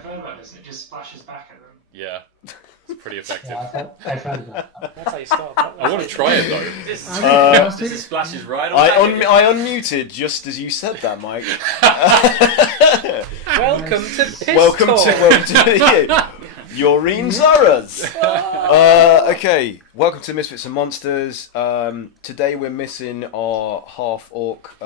I've heard about this. It just splashes back at them. Yeah, it's pretty effective. Yeah, I've heard about that. That's how you start. I want to try it though. This Uh, splashes right on. I unmuted just as you said that, Mike. Welcome to Piss welcome Talk. to Wherein Zoras. Okay, welcome to Misfits and Monsters. Today we're missing our half-orc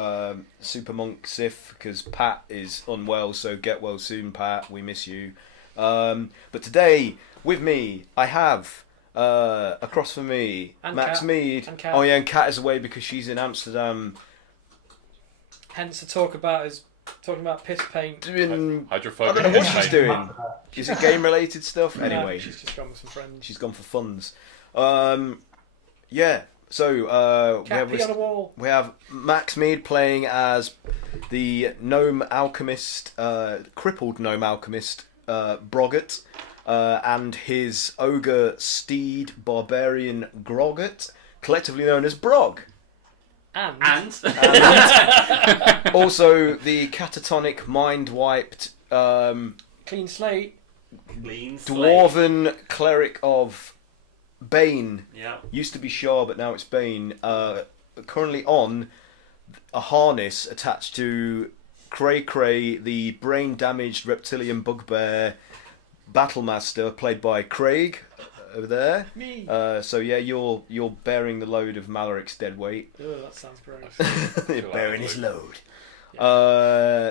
super monk Sif because Pat is unwell, so get well soon, Pat. We miss you. But today, with me, I have across from me And Max Kat. Mead. And Kat. Oh yeah, and Kat is away because she's in Amsterdam Hence the talk about is talking about piss paint. doing. I Hydrophobic. don't know what she's campaign. doing. Is it game-related stuff? No, Anyway, she's just gone with some friends. she's gone for funds. Yeah. So Cat pee on a wall. we have Max Mead playing as the gnome alchemist, crippled gnome alchemist, Broggett, and his ogre steed barbarian Grogget, collectively known as Brog. And Also, the catatonic, mind-wiped, clean slate. Clean slate. dwarven cleric of Bane. Yeah. Used to be Shah, but now it's Bane. Currently on a harness attached to Cray, the brain-damaged reptilian bugbear battlemaster, played by Craig over there. Me. So yeah, you're bearing the load of Malaric's dead weight. Oh, that sounds gross. You're bearing his load.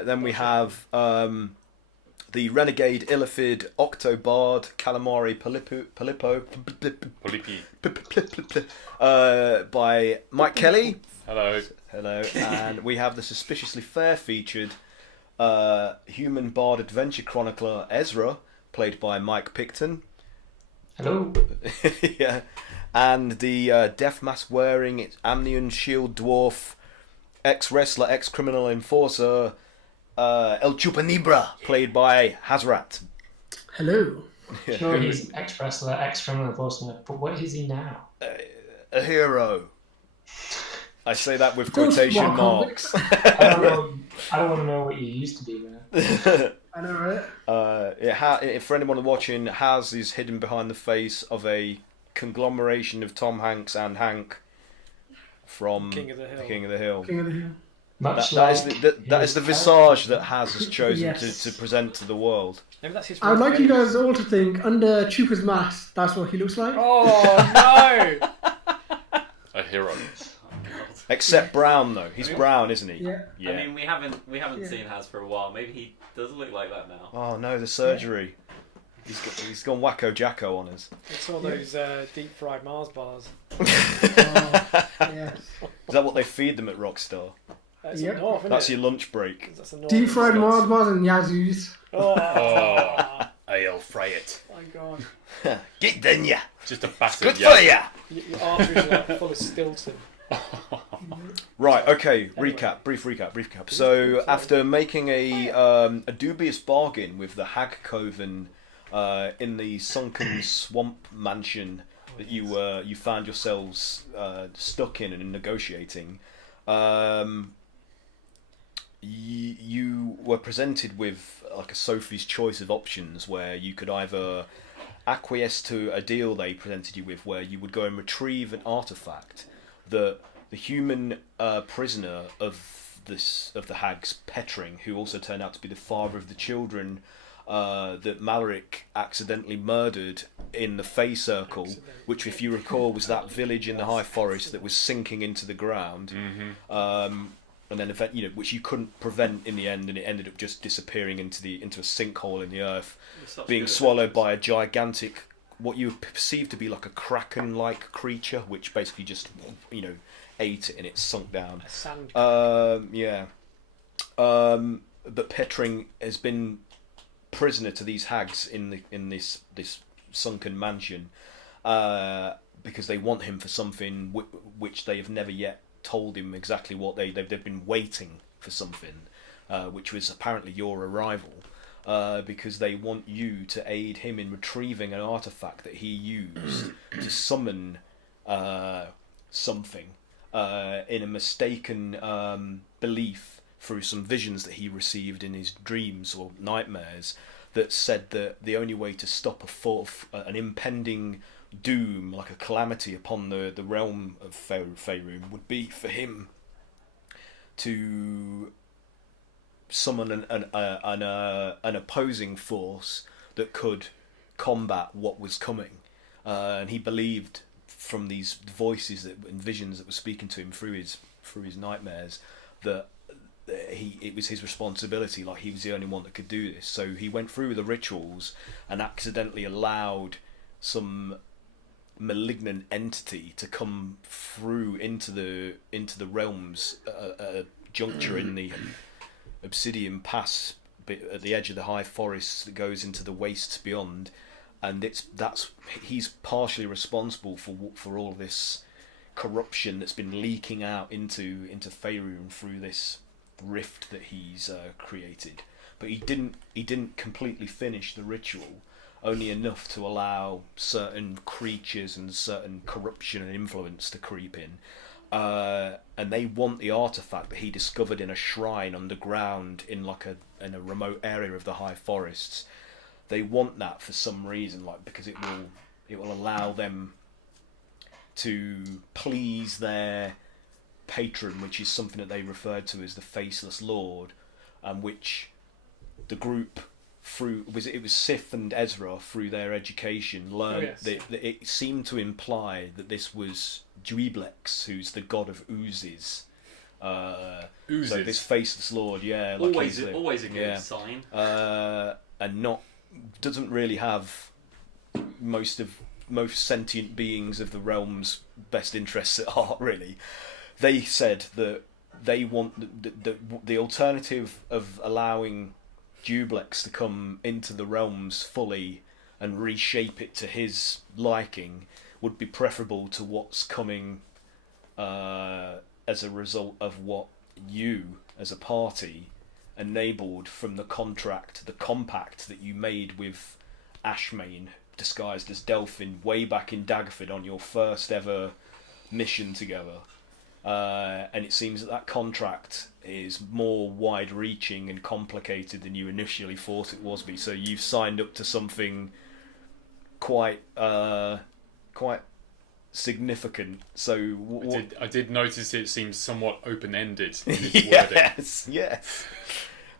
Then we have the renegade Illithid Octobard Calamari Polippo by Mike Kelly. Hello. Hello. And we have the suspiciously fair-featured human bard adventure chronicler Ezra, played by Mike Picton. Hello. Yeah. And the death mask wearing Amnion shield dwarf, ex-wrestler, ex-criminal enforcer, El Chupanibra, played by Hazrat. Hello. Sure, he's an ex-wrestler, ex-criminal enforcement, but what is he now? A hero. I say that with Those quotation small marks. comics. I don't want to know what you used to be, man. I know, right? For anyone watching, Haz is hidden behind the face of a conglomeration of Tom Hanks and Hank from King of the Hill. King of the Hill. King of the Hill. Much That is his the visage that Haz has chosen Yes. to present to the world. Maybe that's his. I would real like you face. guys all to think, under Chupa's mask, that's what he looks like. Oh no! A hero. Except Brown, though. He's brown, isn't he? Yeah. I mean, we haven't Yeah. seen Haz for a while. Maybe he does look like that now. Oh no, the surgery. He's gone wacko jacko on us. It's all those deep fried Mars bars. Oh, yes. Is that what they feed them at Rockstar? That's Yep. a north, isn't That's it? your lunch break. That's a north. Deep fried Mars bars and Yazoos. Oh, I'll fry it. my god! Get then ya. Just a battered Good for ya. Your arteries are like full of Stilton. Right, okay, Anyway. brief recap. So, after making a dubious bargain with the Hag Coven in the sunken swamp mansion that you found yourselves stuck in and negotiating, you were presented with like a Sophie's choice of options where you could either acquiesce to a deal they presented you with where you would go and retrieve an artefact that the human prisoner of the hags, Petring, who also turned out to be the father of the children that Malaric accidentally murdered in the Fey Circle, which, if you recall, was that village in the High Forest that was sinking into the ground, and then which you couldn't prevent in the end, and it ended up just disappearing into a sinkhole in the earth, being swallowed by a gigantic, what you perceive to be like a kraken-like creature, which basically just ate it and it sunk down. A sand. Yeah. But Petring has been prisoner to these hags in this sunken mansion because they want him for something which they have never yet told him exactly what they've been waiting for something, which was apparently your arrival. Because they want you to aid him in retrieving an artifact that he used to summon something in a mistaken belief through some visions that he received in his dreams or nightmares that said that the only way to stop an impending doom, like a calamity upon the realm of Faerun, would be for him to summon an opposing force that could combat what was coming. And he believed from these voices and visions that were speaking to him through his nightmares that it was his responsibility, like he was the only one that could do this. So he went through the rituals and accidentally allowed some malignant entity to come through into the realms at a juncture in the obsidian pass bit at the edge of the high forest that goes into the wastes beyond, and he's partially responsible for all this corruption that's been leaking out into Faerun through this rift that he's created. But he didn't completely finish the ritual, only enough to allow certain creatures and certain corruption and influence to creep in. And they want the artefact that he discovered in a shrine underground in a remote area of the high forests. They want that for some reason, like because it will allow them to please their patron, which is something that they referred to as the Faceless Lord, and which the group it was Sif and Ezra through their education learned that it seemed to imply that this was Dubious, who's the god of oozes. Oozes. So this Faceless Lord, like always a good sign. And doesn't really have most sentient beings of the realm's best interests at heart, really. They said that they want the alternative of allowing Dublex to come into the realms fully and reshape it to his liking would be preferable to what's coming as a result of what you, as a party, enabled from the compact that you made with Ashmain, disguised as Delphin, way back in Daggerford on your first ever mission together. And it seems that contract is more wide-reaching and complicated than you initially thought it was. So you've signed up to something quite significant. So I did notice it seems somewhat open-ended in its wording. Yes.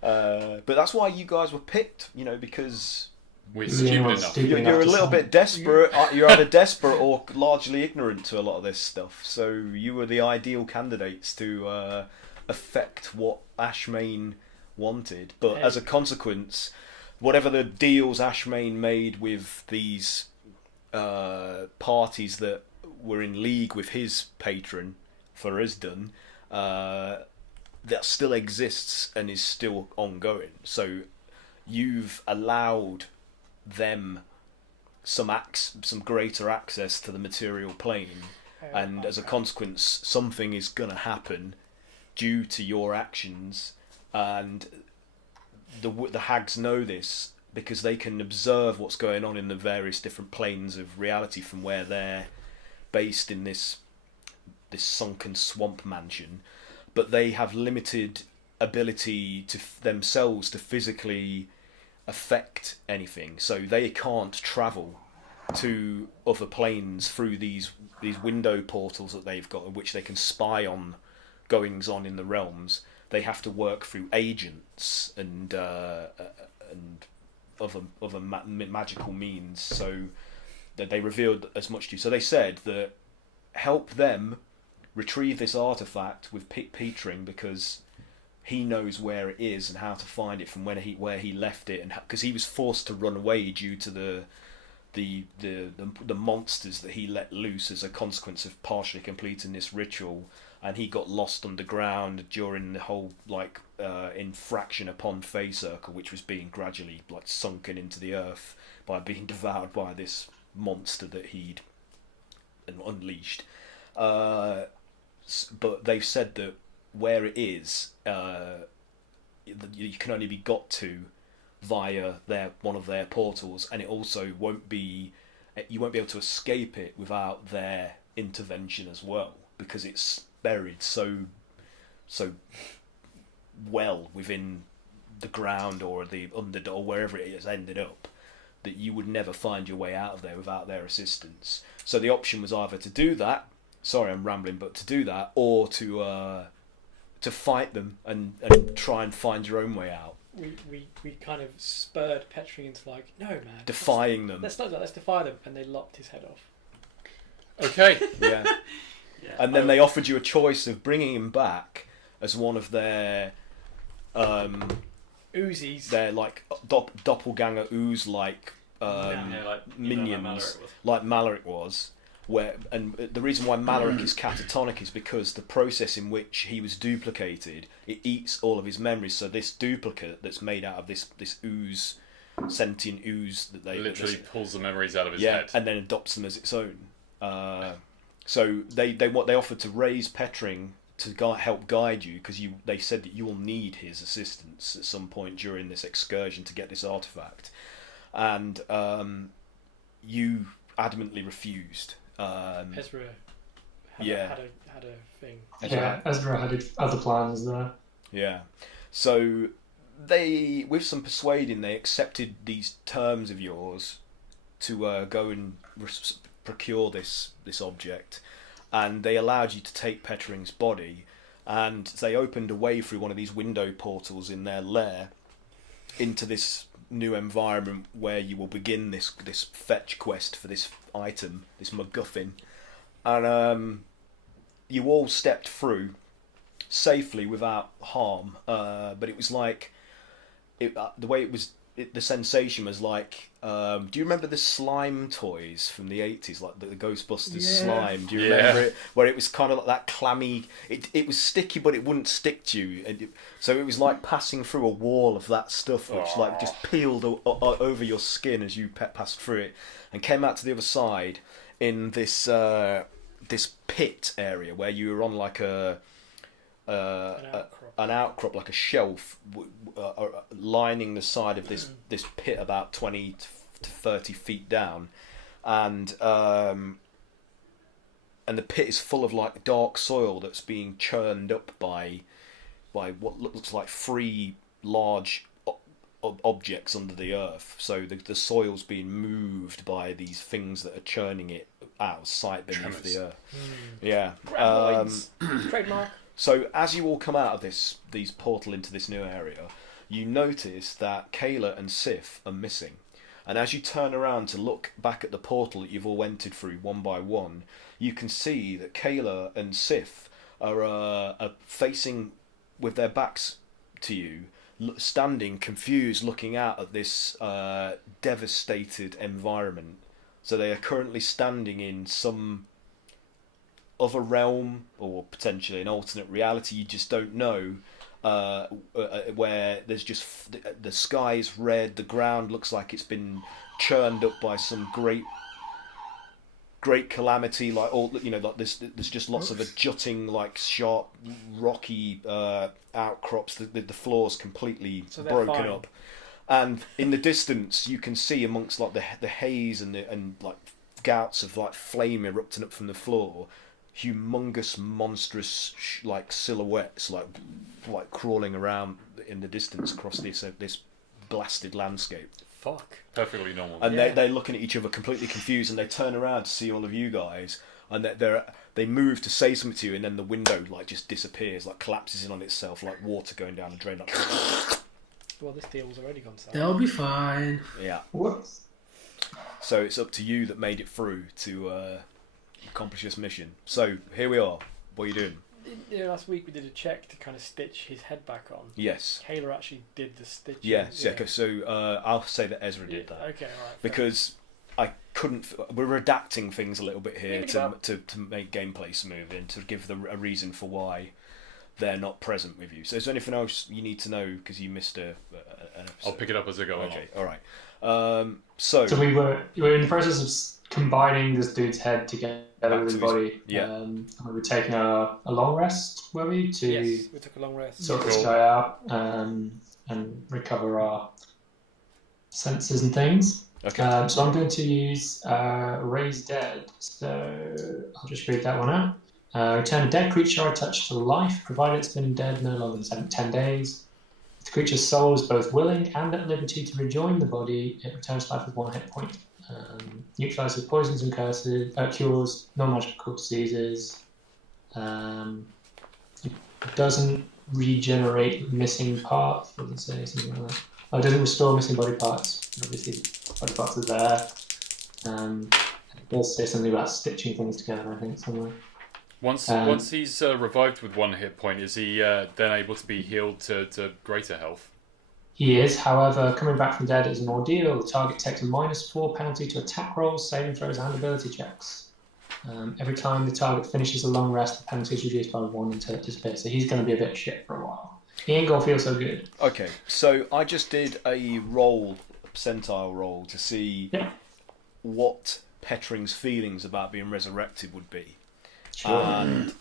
But that's why you guys were picked, because We're stupid enough. you're a little bit desperate. You're either desperate or largely ignorant to a lot of this stuff. So you were the ideal candidates to affect what Ashmain wanted. But as a consequence, whatever the deals Ashmain made with these parties that were in league with his patron, Faerun, that still exists and is still ongoing. So you've allowed them some greater access to the material plane, and as a consequence, something is going to happen due to your actions, and the hags know this because they can observe what's going on in the various different planes of reality from where they're based in this sunken swamp mansion, but they have limited ability to themselves to physically affect anything, so they can't travel to other planes through these window portals that they've got, in which they can spy on goings on in the realms. They have to work through agents and other magical means. So that they revealed as much to you. So they said that help them retrieve this artefact with Petring, because he knows where it is and how to find it from where he left it, and because he was forced to run away due to the monsters that he let loose as a consequence of partially completing this ritual, and he got lost underground during the whole infraction upon Fey Circle, which was being gradually sunken into the earth by being devoured by this monster that he'd unleashed. But they've said that where it is, you can only be got to via one of their portals, and it also you won't be able to escape it without their intervention as well, because it's buried so well within the ground or the underdog or wherever it has ended up, that you would never find your way out of there without their assistance. So the option was either to do that. Sorry, I'm rambling, but to do that, or to fight them and try and find your own way out. We kind of spurred Petri into like, no man, Defying them. Let's not do that. Let's defy them, and they lopped his head off. Okay. Yeah. And then they offered you a choice of bringing him back as one of their Uzis. They're like doppelganger ooze like minions, like Maloric was. And the reason why Maloric is catatonic is because the process in which he was duplicated, it eats all of his memories. So this duplicate that's made out of this ooze, sentient ooze that they literally pulls the memories out of his yeah, head, and then adopts them as its own. So they offered to raise Petring to help guide you, because they said that you will need his assistance at some point during this excursion to get this artifact, and you adamantly refused. Ezra had a thing. Yeah, Ezra had other plans there. Yeah, so they, with some persuading, they accepted these terms of yours to go and procure this object, and they allowed you to take Pettering's body, and they opened a way through one of these window portals in their lair into this new environment where you will begin this fetch quest for this item, this MacGuffin, and you all stepped through safely without harm, but it was like the way it was. The sensation was like, do you remember the slime toys from the 80s, like the Ghostbusters slime? Do you remember it? Where it was kind of like that clammy, it was sticky but it wouldn't stick to you. So it was like passing through a wall of that stuff which like just peeled over your skin as you passed through it, and came out to the other side in this pit area where you were on like an outcrop, like a shelf lining the side of this pit about 20 to 30 feet down, and the pit is full of like dark soil that's being churned up by what looks like three large objects under the earth. So the soil's being moved by these things that are churning it out of sight beneath the earth. Yeah. Trademark. So as you all come out of these portal into this new area, you notice that Kayla and Sif are missing. And as you turn around to look back at the portal that you've all entered through one by one, you can see that Kayla and Sif are facing with their backs to you, standing confused, looking out at this devastated environment. So they are currently standing in some other realm, or potentially an alternate reality, you just don't know, where there's just the sky is red, the ground looks like it's been churned up by some great calamity, like all, like there's just lots of jutting, like sharp rocky outcrops. The floor's completely broken up, and in the distance you can see amongst like the haze and like gouts of like flame erupting up from the floor, humongous, monstrous, like silhouettes, like crawling around in the distance across this blasted landscape. Fuck. Perfectly normal. And they're looking at each other completely confused, and they turn around to see all of you guys, and they move to say something to you, and then the window like just disappears, like collapses in on itself, like water going down the drain. Like, well, this deal's already gone south. They'll be fine. Yeah. What? So it's up to you that made it through to accomplish this mission. So here we are. What are you doing? Last week we did a check to kind of stitch his head back on. Yes. Kayla actually did the stitching. Yes. Yeah. So I'll say that Ezra did that. Okay. Right. Because I couldn't. We're redacting things a little bit here to make gameplay smooth and to give a reason for why they're not present with you. So is there anything else you need to know because you missed an episode? I'll pick it up as I go along. Okay. All right. So we were in the process of combining this dude's head together with his body. Yeah. And we were taking a long rest, were we? Yes, we took a long rest. Sort this guy out and recover our senses and things. Okay. So I'm going to use Raise Dead. So I'll just read that one out. Return a dead creature I touched to life, provided it's been dead no longer than 10 days. With Creature's soul is both willing and at liberty to rejoin the body. It returns to life with 1 hit point. Neutralizes poisons and curses, cures non-magical diseases. It doesn't regenerate missing parts. What did it say? Something like that. Oh, it doesn't restore missing body parts. Obviously, body parts are there. It does say something about stitching things together, I think, somewhere. Once he's revived with 1 hit point, is he then able to be healed to greater health? He is, however, coming back from dead is an ordeal. The target takes a -4 penalty to attack rolls, saving throws, and ability checks. Every time the target finishes a long rest, the penalty is reduced by 1 until it disappears. So he's going to be a bit shit for a while. He ain't going to feel so good. Okay, so I just did a percentile roll, to see what Petring's feelings about being resurrected would be. Sure. And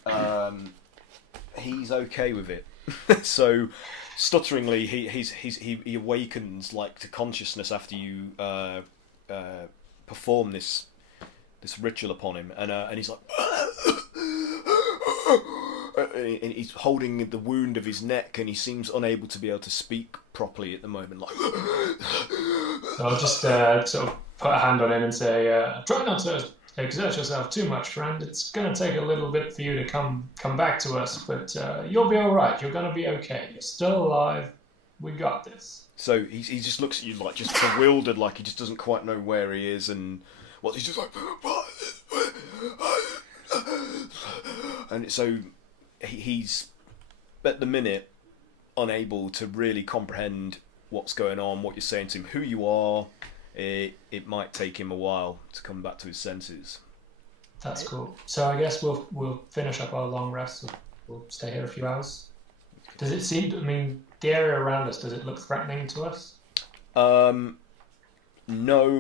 he's okay with it. So, stutteringly, he awakens like to consciousness after you perform this ritual upon him, and he's like, and he's holding the wound of his neck, and he seems unable to be able to speak properly at the moment. Like, So I'll just sort of put a hand on him and say, try not to exert yourself too much, friend. It's going to take a little bit for you to come back to us, but you'll be all right. You're going to be okay. You're still alive. We got this. so he just looks at you like just bewildered, like he just doesn't quite know where he is, and he's just like, and so he's at the minute unable to really comprehend what's going on, what you're saying to him, who you are. It might take him a while to come back to his senses. That's cool. So I guess we'll finish up our long rest. We'll stay here a few hours. Does it seem? I mean, the area around us, does it look threatening to us? No,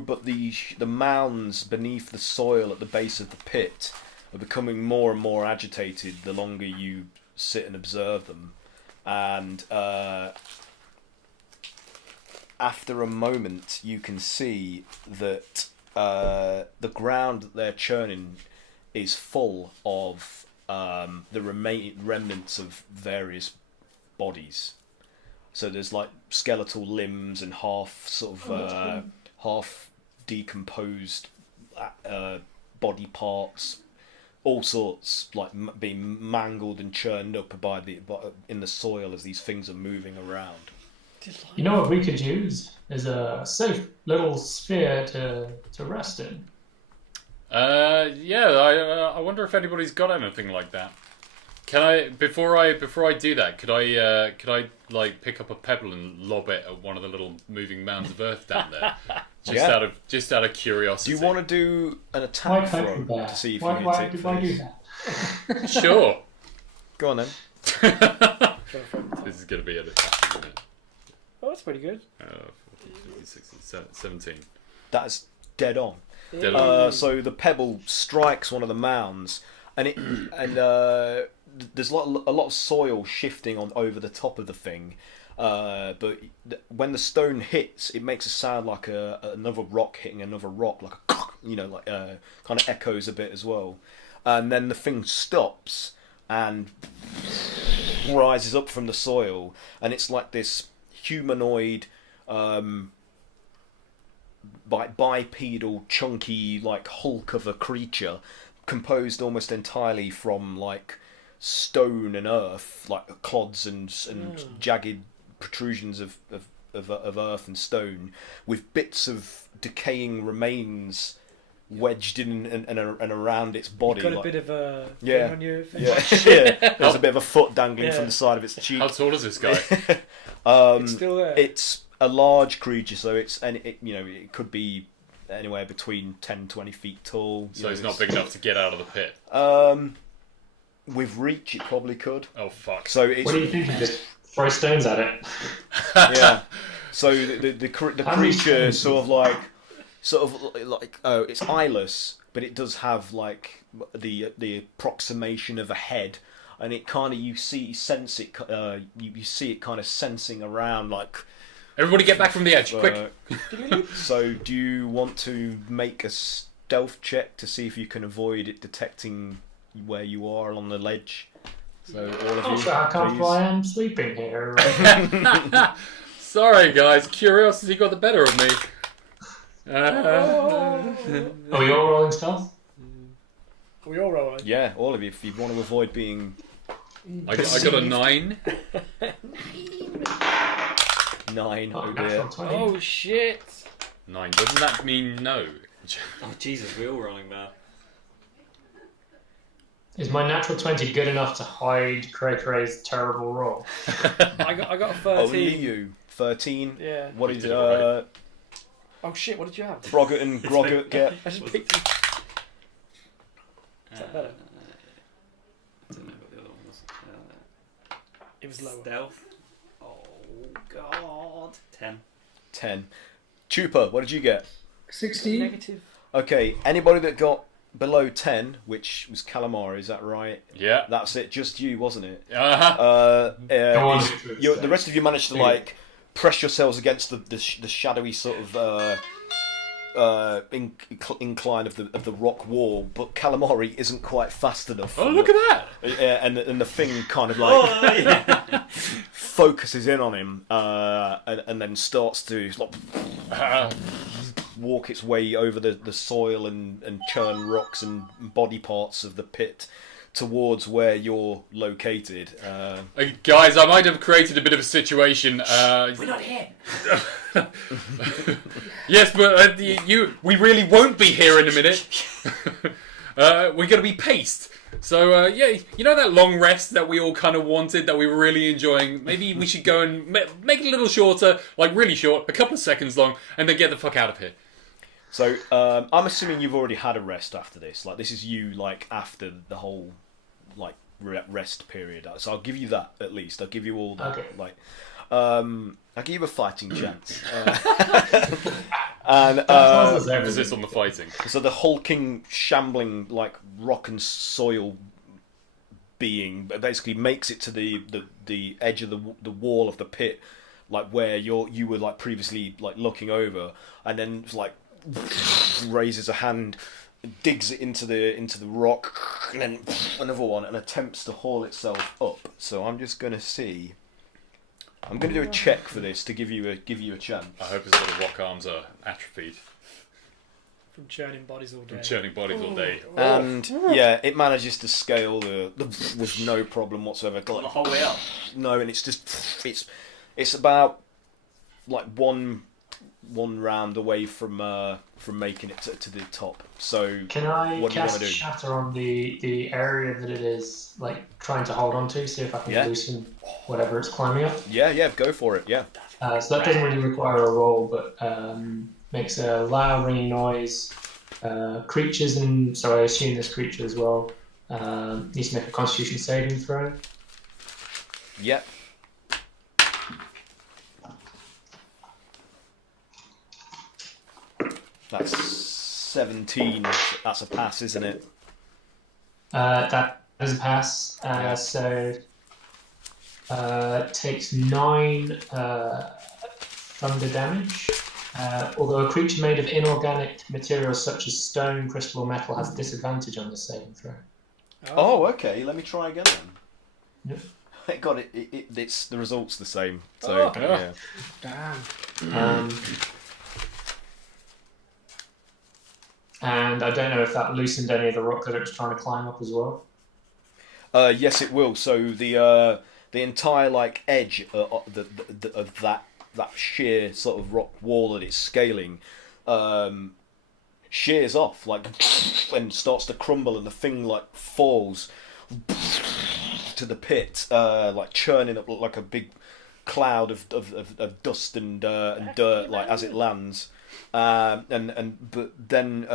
but the mounds beneath the soil at the base of the pit are becoming more and more agitated the longer you sit and observe them, and after a moment you can see that the ground that they're churning is full of the remnants of various bodies. So there's like skeletal limbs and half decomposed body parts, all sorts, like being mangled and churned up in the soil as these things are moving around. You know what we could use is a safe little sphere to rest in. I wonder if anybody's got anything like that. Can I before I do that? Could I like pick up a pebble and lob it at one of the little moving mounds of earth down there? Just out of curiosity. Do you want to do an attack throw to see if you can hit it? Why do that? Sure. Go on then. This is going to be an attack, isn't it? Oh, that's pretty good. 14, 15, 16, 17. That's dead on. Dead on. So the pebble strikes one of the mounds, and there's a lot of soil shifting on over the top of the thing. But when the stone hits, it makes a sound like another rock hitting another rock, like a kind of echoes a bit as well. And then the thing stops and rises up from the soil, and it's like this humanoid, bipedal, chunky, like hulk of a creature, composed almost entirely from like stone and earth, like clods and jagged protrusions of earth and stone, with bits of decaying remains wedged in and around its body. You've got like, a bit of a yeah, thing on your yeah. There's a bit of a foot dangling from the side of its cheek. How tall is this guy? It's still there. It's a large creature, so it could be anywhere between 10-20 feet tall. So it's not big enough to get out of the pit. With reach, it probably could. Oh fuck! So it's, What do you think? You just throw stones at it? yeah. So the creature sort of like it's eyeless, but it does have like the approximation of a head, and it kind of you see it kind of sensing around like. Everybody get back from the edge, quick! So do you want to make a stealth check to see if you can avoid it detecting where you are on the ledge? So all of you, Also, how comfortable I please. am sleeping here. Sorry, guys. Curiosity got the better of me. Are we all rolling stealth? Are we all rolling? Yeah, all of you. If you want to avoid being I got a 9. 9, oh dear. Natural 20. Oh shit! 9. Doesn't that mean no? Oh Jesus, we're all rolling now. Is my natural 20 good enough to hide Cray-Cray's terrible roll? I got a 13. Only you. 13. Yeah. What You did did it right. Oh shit! What did you have? Broggett and Groggett get? I just picked. Is that better? I don't know what the other one was. It was lower. Stealth. Oh God. 10. 10. Chupa, what did you get? 16. Negative. Okay, anybody that got below 10, which was Calamari, is that right? Yeah. That's it, just you, wasn't it? Uh-huh. Go on. The rest of you managed to like press yourselves against the shadowy sort of incline of the rock wall, but Calamari isn't quite fast enough. Oh, look at that! And the thing kind of like focuses in on him, and then starts to walk its way over the soil and churn rocks and body parts of the pit towards where you're located. Guys, I might have created a bit of a situation. We're not here. Yes, but we really won't be here in a minute. We're going to be paced. So, yeah, you know that long rest that we all kind of wanted, that we were really enjoying? Maybe we should go and make it a little shorter, like really short, a couple of seconds long, and then get the fuck out of here. So, I'm assuming you've already had a rest after this. Like, this is you, like, after the whole, like, rest period. So I'll give you that, at least. I'll give you all that. Okay. Like, I'll give you a fighting chance. And Emphasis on the fighting. so the hulking, shambling, like, rock and soil being basically makes it to the edge of the wall of the pit, like, where you were, like, previously, like, looking over, and then, like, raises a hand, digs it into the rock, and then another one, and attempts to haul itself up. So I'm just gonna see. I'm gonna do a check for this to give you a chance. I hope his little rock arms are atrophied From churning bodies all day. from churning bodies all day. And yeah, it manages to scale the with no problem whatsoever. The whole way up. No, and it's just it's about like one round away from making it to the top. So Can I what do you cast want to do? Shatter on the area that it is like trying to hold on to, see if I can Yeah. loosen whatever it's climbing up? Yeah, go for it. Yeah. So that doesn't really require a roll, but makes a loud ringing noise. Creatures, and so I assume this creature as well, needs to make a Constitution saving throw. Yep. That's 17. That's a pass, isn't it? That is a pass. So takes 9 thunder damage. Although a creature made of inorganic materials such as stone, crystal, or metal has disadvantage on this saving throw. Oh, okay. Let me try again then. Yep. It got it. It's the results the same. So yeah. Damn. And I don't know if that loosened any of the rock that it was trying to climb up as well. Yes, it will. So the entire like edge of that sheer sort of rock wall that it's scaling shears off like and starts to crumble, and the thing like falls to the pit, like churning up like a big cloud of dust and dirt, like as it lands. But then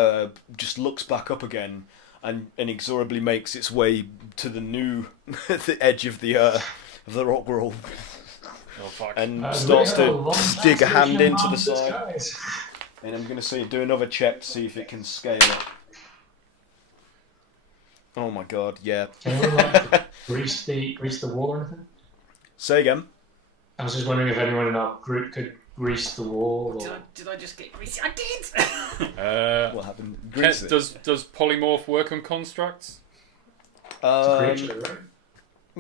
just looks back up again and inexorably makes its way to the new the edge of the rock wall, Oh fuck! and starts to dig a hand into the side. Guys. And I'm going to do another check to see if it can scale up. Oh my god, yeah. Can anyone like grease the wall or anything? Say again. I was just wondering if anyone in our group could grease the wall. Or... Did I just get greasy? I did! What happened? Grease it. Does polymorph work on constructs? It's a creature, right?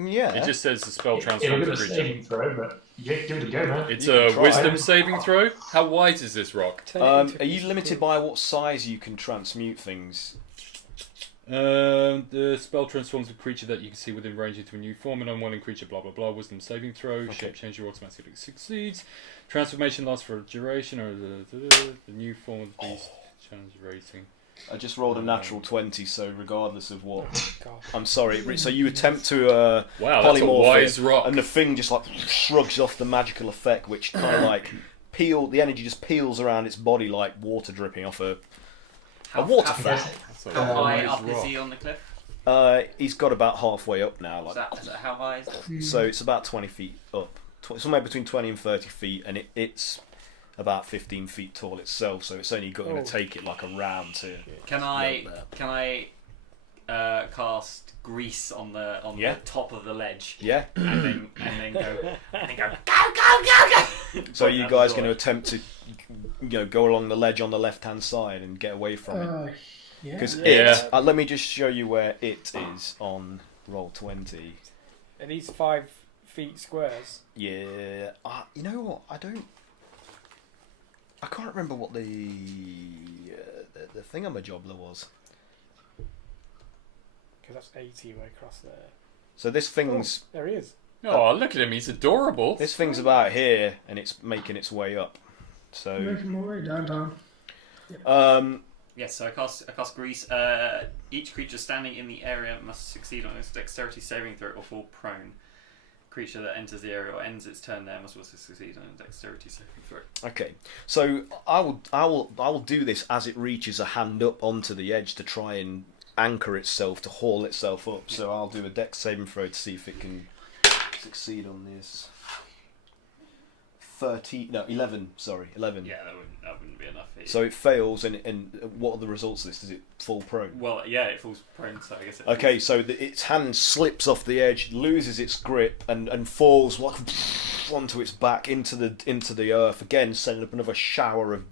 Yeah. It just says the spell It'll transforms be the a creature. saving throw, but you give it a go, man. It's You can a try. wisdom saving throw. How wise is this rock? Are you limited by what size you can transmute things? The spell transforms a creature that you can see within range into a new form, an unwilling creature, blah blah blah. Wisdom saving throw. Okay. Shape change automatically succeeds. Transformation lasts for a duration, or the new form of the beast. Challenge rating. I just rolled a natural 20, so regardless of what... God. I'm sorry. So you attempt to Wow, that's a polymorph wise it, rock. and the thing just like shrugs off the magical effect, which kind of like the energy just peels around its body like water dripping off a water fountain. That's a How high wise up is rock. he on the cliff? He's got about halfway up now, Is like that how high is it? so it's about 20 feet up, somewhere between 20 and 30 feet, and it's about 15 feet tall itself. So it's only going to take it like a round to. Can I cast grease on the Yeah. top of the ledge Yeah. and then go go. So you guys going to attempt to, go along the ledge on the left-hand side and get away from it? Yeah. Because Yeah. let me just show you where it is on roll 20. It needs 5 feet squares. Yeah. You know what? I can't remember what the thingamajobler was. Because that's 80 way across there. So this thing's There he is. Oh, look at him! He's adorable. this thing's about here, and it's making its way up. So Making my way downtown. Yes, so I cast grease. Each creature standing in the area must succeed on its dexterity saving throw or fall prone. Creature that enters the area or ends its turn there must also succeed on a dexterity saving throw. okay. So I will do this as it reaches a hand up onto the edge to try and anchor itself, to haul itself up. So I'll do a dex saving throw to see if it can succeed on this. 11. Sorry, 11. Yeah, that wouldn't be enough. So it fails, and what are the results of this? Does it fall prone? Well, yeah, it falls prone, so I guess it Okay, so its hand slips off the edge, loses its grip, and falls like onto its back into the earth again, sending up another shower of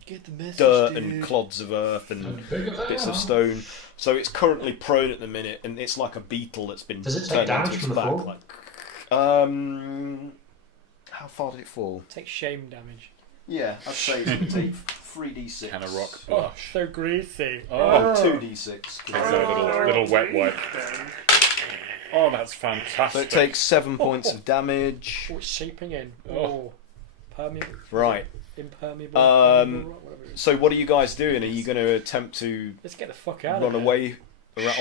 dirt and clods of earth and bits of stone. So it's currently prone at the minute, and it's like a beetle that's been Does it take turned onto damage its from the back. fall? How far did it fall? Take shame damage. Yeah, I'd say it's going to take 3d6. Can a rock Oh, blush? so greasy. Oh, 2d6. takes a little wet wipe. Oh, that's So fantastic. it takes 7 points of damage. Oh, it's shaping in. Oh. Oh. Permeable. Right. Impermeable. Um, whatever it is. So what are you guys doing? Are you going to attempt to Let's get the fuck out run of here. away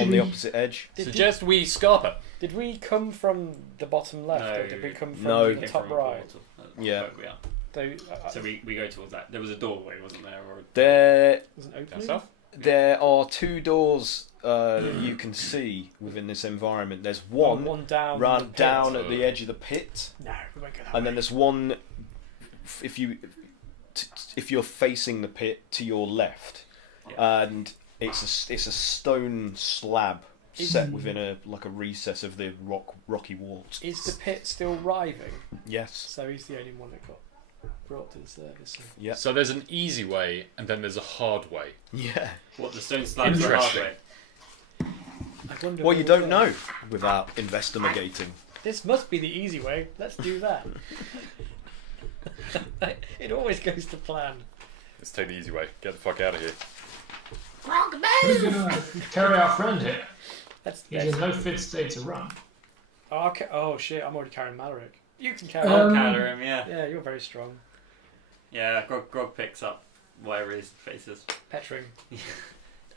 on the opposite edge? Suggest we scarper. Did we come from the bottom left, No, or did we come from No. the top right? Yeah. So we go towards that. There was a doorway, wasn't there? Or There There's an Down opening. south? There are 2 doors that you can see within this environment. There's one One down. ran the pit. down at the edge of the pit, No, we won't go that and way. then there's one if you're facing the pit to your left, and it's a stone slab set within a recess of the rocky walls. Is the pit still writhing? Yes. So he's the only one that got brought to the surface. Yeah. So there's an easy way, and then there's a hard way. Yeah. what the stone slabs the hard Interesting. way. I wonder Well, you what don't it know is. without investigating. This must be the easy way. Let's do that. It always goes to plan. Let's take the easy way. Get the fuck out of here. Who's going to carry our friend here? He's Let's in no fit state to run. oh shit! I'm already carrying Maloric. You can carry. I'll Um, counter him, yeah. Yeah, you're very strong. Yeah, Grog picks up whatever his face is. Petring.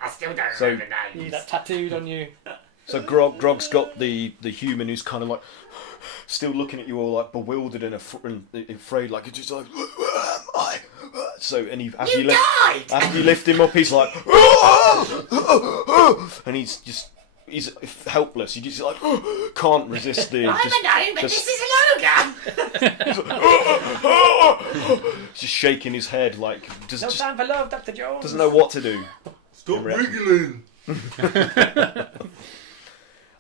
I still don't So- remember You need names. that tattooed on you. So Grog's got the human who's kind of like still looking at you all like bewildered and afraid, like it's just like where am I? So and after you lift him up, he's like and he's helpless. He just like can't resist the. I'm a gnome, but this is an ogre! Just shaking his head like No just time for love, Dr. Jones. doesn't know what to do. Stop wriggling!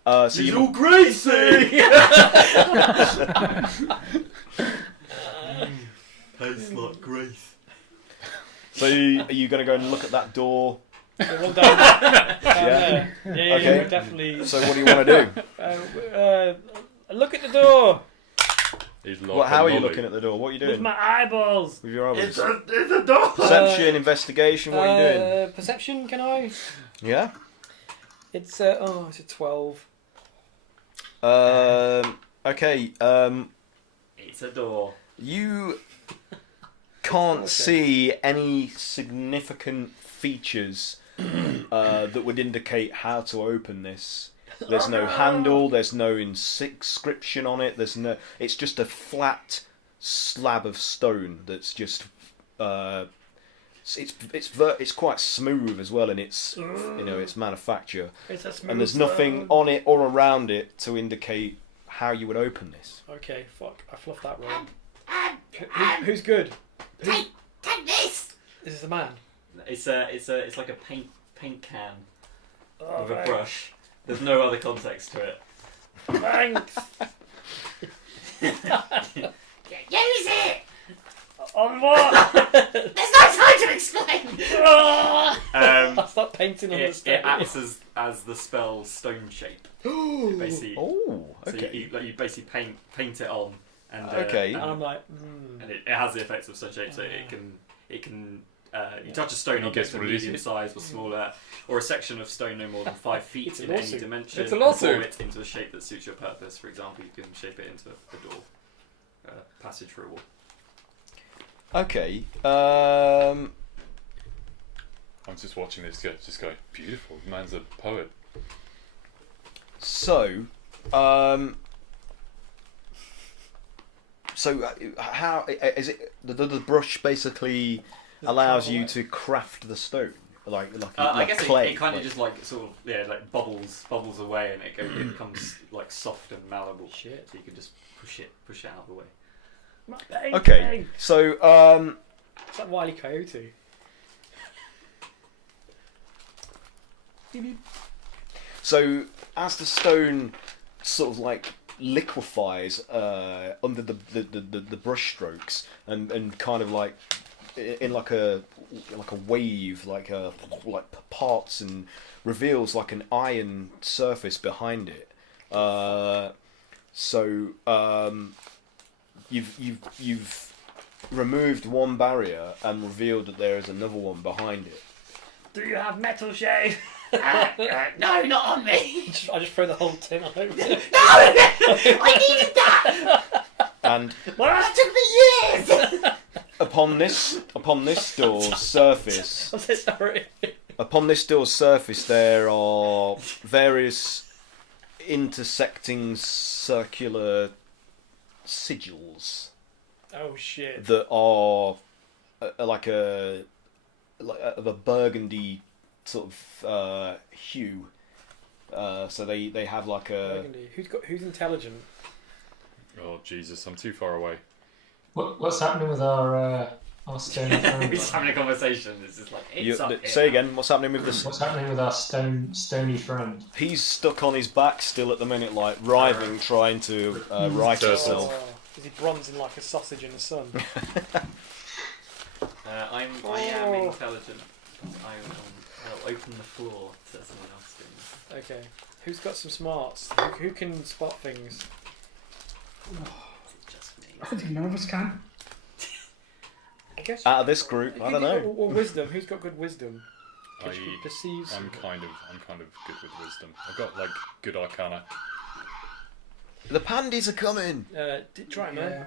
So you all greasy! Tastes like grease. so are you going to go and look at that door? The one down there. Yeah. Yeah, Okay. we're definitely. So what do you want to do? Look at the door He's How are you looking at the door? What are you doing with my eyeballs. with your eyeballs? It's a door! Perception, investigation. What are you doing? Perception, can I? Yeah. It's it's a 12. Okay. It's a door. You can't see any significant features that would indicate how to open this. There's no handle. There's no inscription on it. It's just a flat slab of stone that's just. It's quite smooth as well in its its manufacture. It's a smooth And there's nothing on it or around it to indicate how you would open this. Okay, fuck. I fluffed that roll. Who's good? Take this! This is the man. It's like a paint can Oh, with a brush. There's no other context to it. Thanks. Use it! On what? There's no time to explain! I'll start painting on the It stone. acts as the spell's stone shape. It basically, Oh, so okay. you basically paint it on, and Okay. And I'm like, and it has the effects of stone shape, so it can you touch a stone You object guess of what it is, medium yeah? size or smaller, or a section of stone no more than 5 feet It's a in any lawsuit. dimension. It's a lawsuit. Form it into a shape that suits your purpose. For example, you can shape it into a door, passage through a wall. Okay. I'm just watching this guy just go, beautiful. The man's a poet. So, how is it? The brush basically allows you to craft the stone, like I guess clay. it kind of just like sort of like bubbles away, and it becomes like soft and malleable. Shit. So you can just push it out of the way. my painting. Okay, so It's like Wile E. Coyote. so as the stone sort of like liquefies under the brush strokes and kind of like in like a wave, like parts, and reveals like an iron surface behind it. You've removed one barrier and revealed that there is another one behind it. Do you have metal shave? No, not on me. I just throw the whole tin on over. No, I needed that. And That took me years. upon this door's surface, I'm so sorry. upon this door's surface, there are various intersecting circular sigils Oh shit. that are like of a burgundy sort of hue. So they have like a. Burgundy. Who's intelligent? Oh, Jesus, I'm too far away. What's happening with our stony friend? We're just having a conversation. It's just like it's up here. Say again. What's happening with this? What's happening with our stony friend? He's stuck on his back still at the minute, like writhing, trying to right Turtle. himself. Oh, is he bronzing like a sausage in the sun? I am intelligent. I'll open the floor to let someone else in. Okay. Who's got some smarts? Who can spot things? Is it just me? I think none of us can. I guess. Out of this group, I don't know. Or wisdom. Who's got good wisdom? I- Who perceives? I'm kind of good with wisdom. I've got like good arcana. The pandies are coming. Try it, man. Yeah.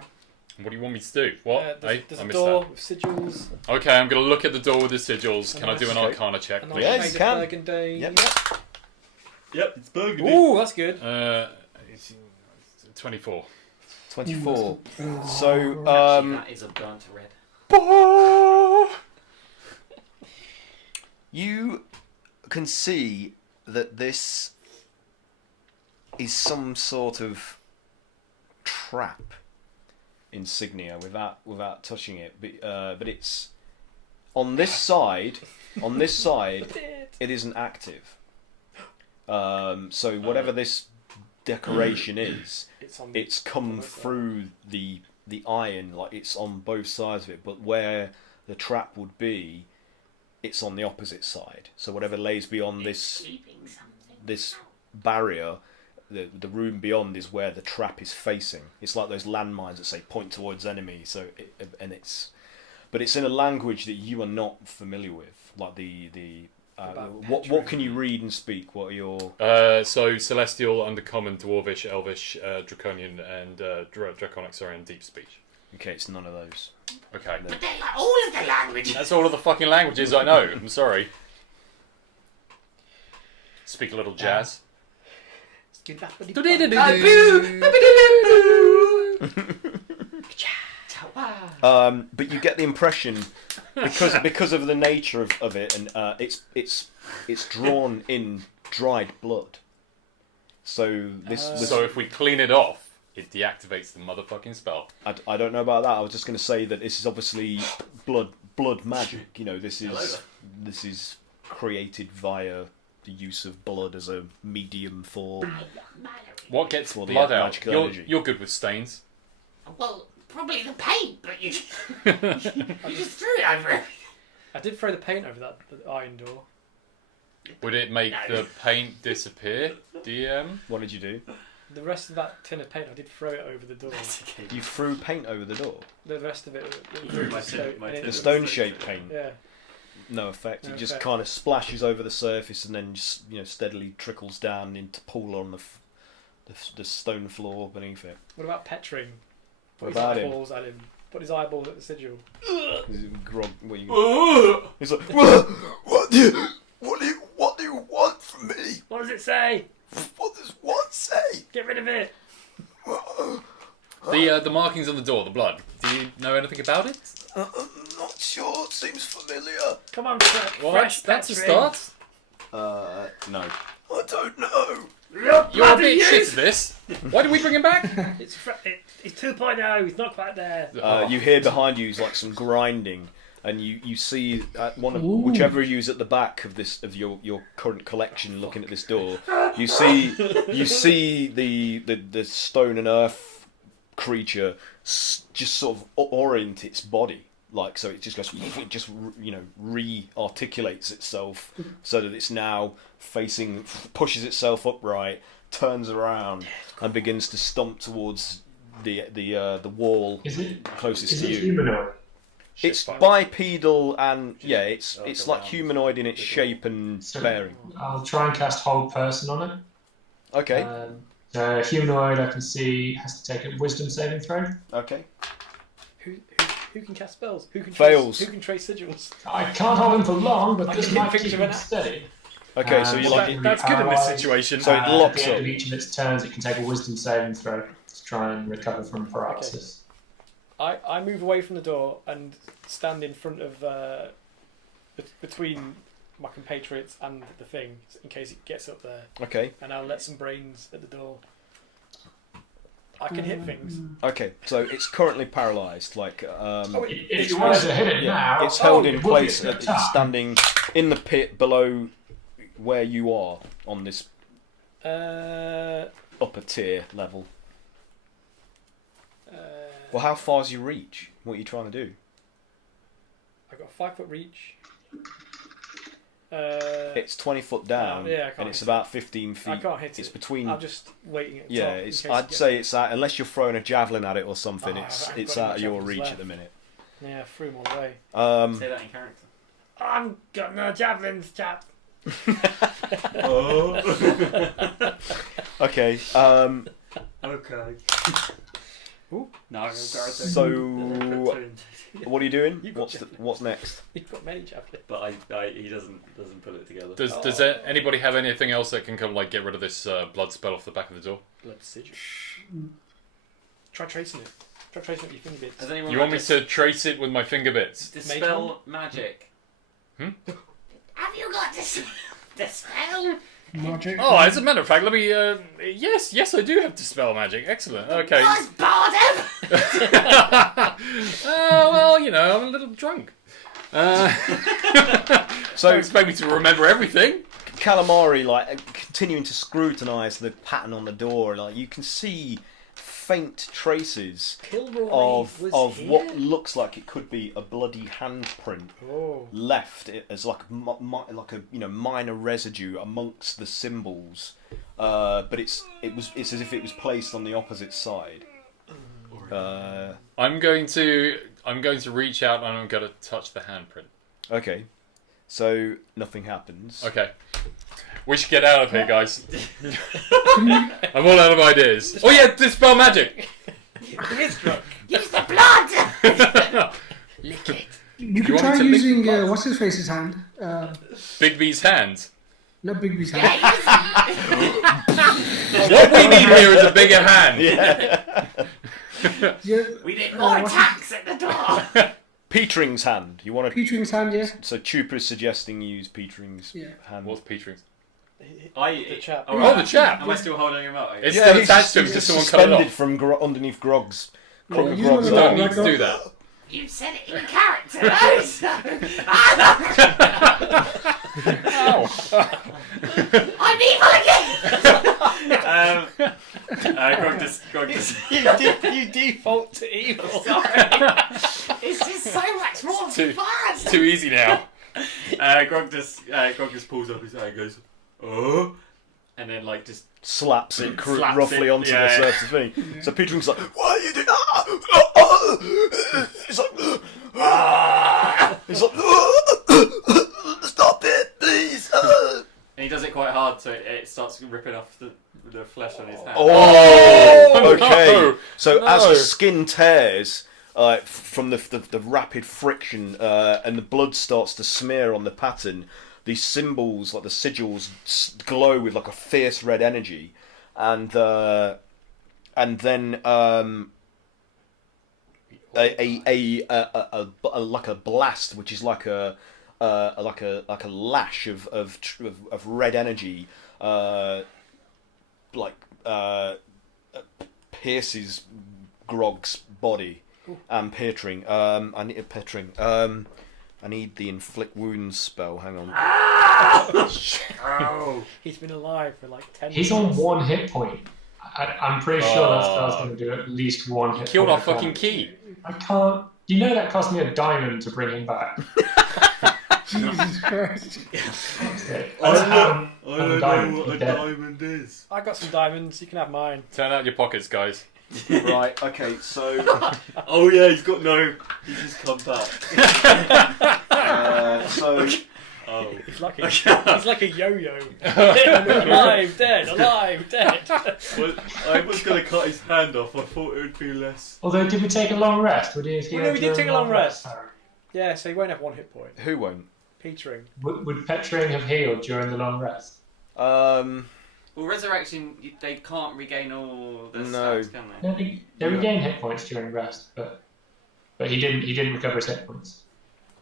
What do you want me to do? What? There's I a missed door that. with sigils. Okay, I'm gonna look at the door with the sigils. Can I do an Okay. arcana check, A please? Yeah, nice you shade can. of burgundy. Yep. Yep, it's burgundy. Ooh, that's good. It's 24. 24. So, Actually, that is a burnt red. you can see that this is some sort of trap insignia without touching it, but it's on this side. On this side, it isn't active. So whatever this decoration is, it's come through the iron, like it's on both sides of it, but where the trap would be, it's on the opposite side. So whatever lays beyond this barrier the room beyond is where the trap is facing. It's like those landmines that say point towards enemy. But it's in a language that you are not familiar with. Like what can you read and speak? What are your so Celestial, Undercommon, Dwarvish, Elvish, Draconian, and Draconic, and Deep Speech. Okay, it's none of those. Okay. But they're like all of the languages. That's all of the fucking languages I know. I'm sorry. Speak a little jazz. But you get the impression because of the nature of it, and it's drawn in dried blood. So So if we clean it off, it deactivates the motherfucking spell. I don't know about that. I was just going to say that this is obviously blood magic. This is created via the use of blood as a medium for what gets for blood out. energy. You're good with stains. Well, probably the paint, but you just threw it over it. I did throw the paint over that iron door. Would it make the paint disappear, DM? What did you do? The rest of that tin of paint, I did throw it over the door. You threw paint over the door. The rest of it, The stone-shaped paint. Yeah. No effect. No It just effect. kind of splashes over the surface and then just steadily trickles down into pool on the stone floor beneath it. What about Petring? What Put his about him? eyeballs at him. Put his eyeballs at the sigil. He's like, what do you want from me? What does it say? What does what say? Get rid of it. The markings on the door, the blood. Do you know anything about it? I'm not sure. It seems familiar. Come on, Well, fresh that's a Petring. start. No. I don't know. You're a bit shit at this. Why did we bring him back? It's 2.0. He's not quite there. You hear behind you is like some grinding, and you see whichever of you is at the back of your current collection looking at this door. You see the stone and earth creature just sort of orient its body. Like, so it just goes, re-articulates itself so that it's now pushes itself upright, turns around, and begins to stomp towards the wall closest Is to it you. humanoid? It's bipedal and it's like humanoid in its shape and bearing. I'll try and cast Hold Person on it. Okay. So humanoid, I can see, has to take a Wisdom saving throw. Okay. Who can cast spells? Who can Fails. Who can trace sigils? I can't hold him for long, but I this can might hit keep things him steady. Okay, so you're like That's good in this situation. So it locks At the end up. of each of its turns, it can take a Wisdom saving throw to try and recover from paralysis. I move away from the door and stand in front of between my compatriots and the thing in case it gets up there, Okay. and I'll let some brains at the door. I can hit things. Okay, so it's currently paralysed. Like, If you wanted to hit it now, it's held in it would be place. a good It's attack. standing in the pit below where you are on this upper tier level. Well, how far's your reach? What are you trying to do? I've got a 5 foot reach. It's 20 foot down, yeah, I can't and it's hit about 15 feet. I can't hit It's it. between. I'm just waiting at the Yeah, top in it's. case I'd it say it's at, unless you're throwing a javelin at it or something. Oh, I it's haven't it's got any out of your javelins reach left. at the minute. Yeah, threw them all away. Say that in character. I'm got no javelins, chap. Okay. Okay. Ooh. No, So, what are you doing? You've got What's next? You've got many javelins. But he doesn't put it together. Does anybody have anything else that can come get rid of this blood spell off the back of the door? Blood sigil. Try tracing it. Try tracing it with your finger bits. Has anyone You want me to trace it with my finger bits? dispel magic? Have you got this spell? Magic. Oh, as a matter of fact, let me. Yes, I do have dispel magic. Excellent. Okay. Was Bardem? Well, I'm a little drunk. So Don't expect me to remember everything. Calamari, continuing to scrutinise the pattern on the door, you can see faint traces of what looks like it could be a bloody handprint left as like a minor residue amongst the symbols but it's as if it was placed on the opposite side. I'm going to reach out and I'm going to touch the handprint. Okay, so nothing happens. Okay. We should get out of here, guys. I'm all out of ideas. Oh yeah, dispel magic. Use the blood! Lick it. You could want try me to lick using the blood? what's his face's hand. Big B's hand. Not Big B's hand. What we need here is a bigger hand. Yeah. Yeah, We need more what's attacks at the door. Petring's hand. You want to? Petring's hand, yeah. So Chupa is suggesting you use Petring's hand. What's Petring's? The chap. Oh, the chap. Am I still holding him up? It's still attached to him. Just someone cut it suspended off. from underneath Grog's. Yeah, Grog's use one of You the don't like need to do that. You said it in character, though, so... I'm evil again! Grog just You default to evil. Sorry. It's just so much more Too- fun! It's too easy now. Grog just pulls up his hand and goes, oh, and then like just Slaps it Slaps roughly it, onto the yeah. surface thing. So Petring's like, "Why are you doing that?" He's like, he's like, "Stop it, please." and he does it quite hard, so it starts ripping off the flesh on his hand. Oh, okay. no. So as No. the skin tears from the rapid friction and the blood starts to smear on the pattern, these symbols, like the sigils, glow with like a fierce red energy, and then like a blast, which is like a lash of red energy, pierces Grog's body and Petring. I need the inflict wounds spell. Hang on. Oh. He's been alive for like 10 He's minutes. on 1 hit point. I'm pretty sure that spell's going to do at least 1 hit Killed point. our fucking key. I can't. You know that cost me a diamond to bring him back. Jesus Christ. I don't know what a diamond is. I got some diamonds. You can have mine. Turn out your pockets, guys. Right. Okay. So. Oh yeah, he's just come back. So. Oh. He's like a yo-yo. Alive, dead, alive, dead. Well, I was going to cut his hand off. I thought it would be less. Although, did we take a long rest? We did take a long rest. Harry? Yeah, so he won't have 1 hit point. Who won't? Petering. Would Petring have healed during the long rest? Well, resurrection, they can't regain all their No. stats, can they? No, they regain hit points during rest, but he didn't recover his hit points.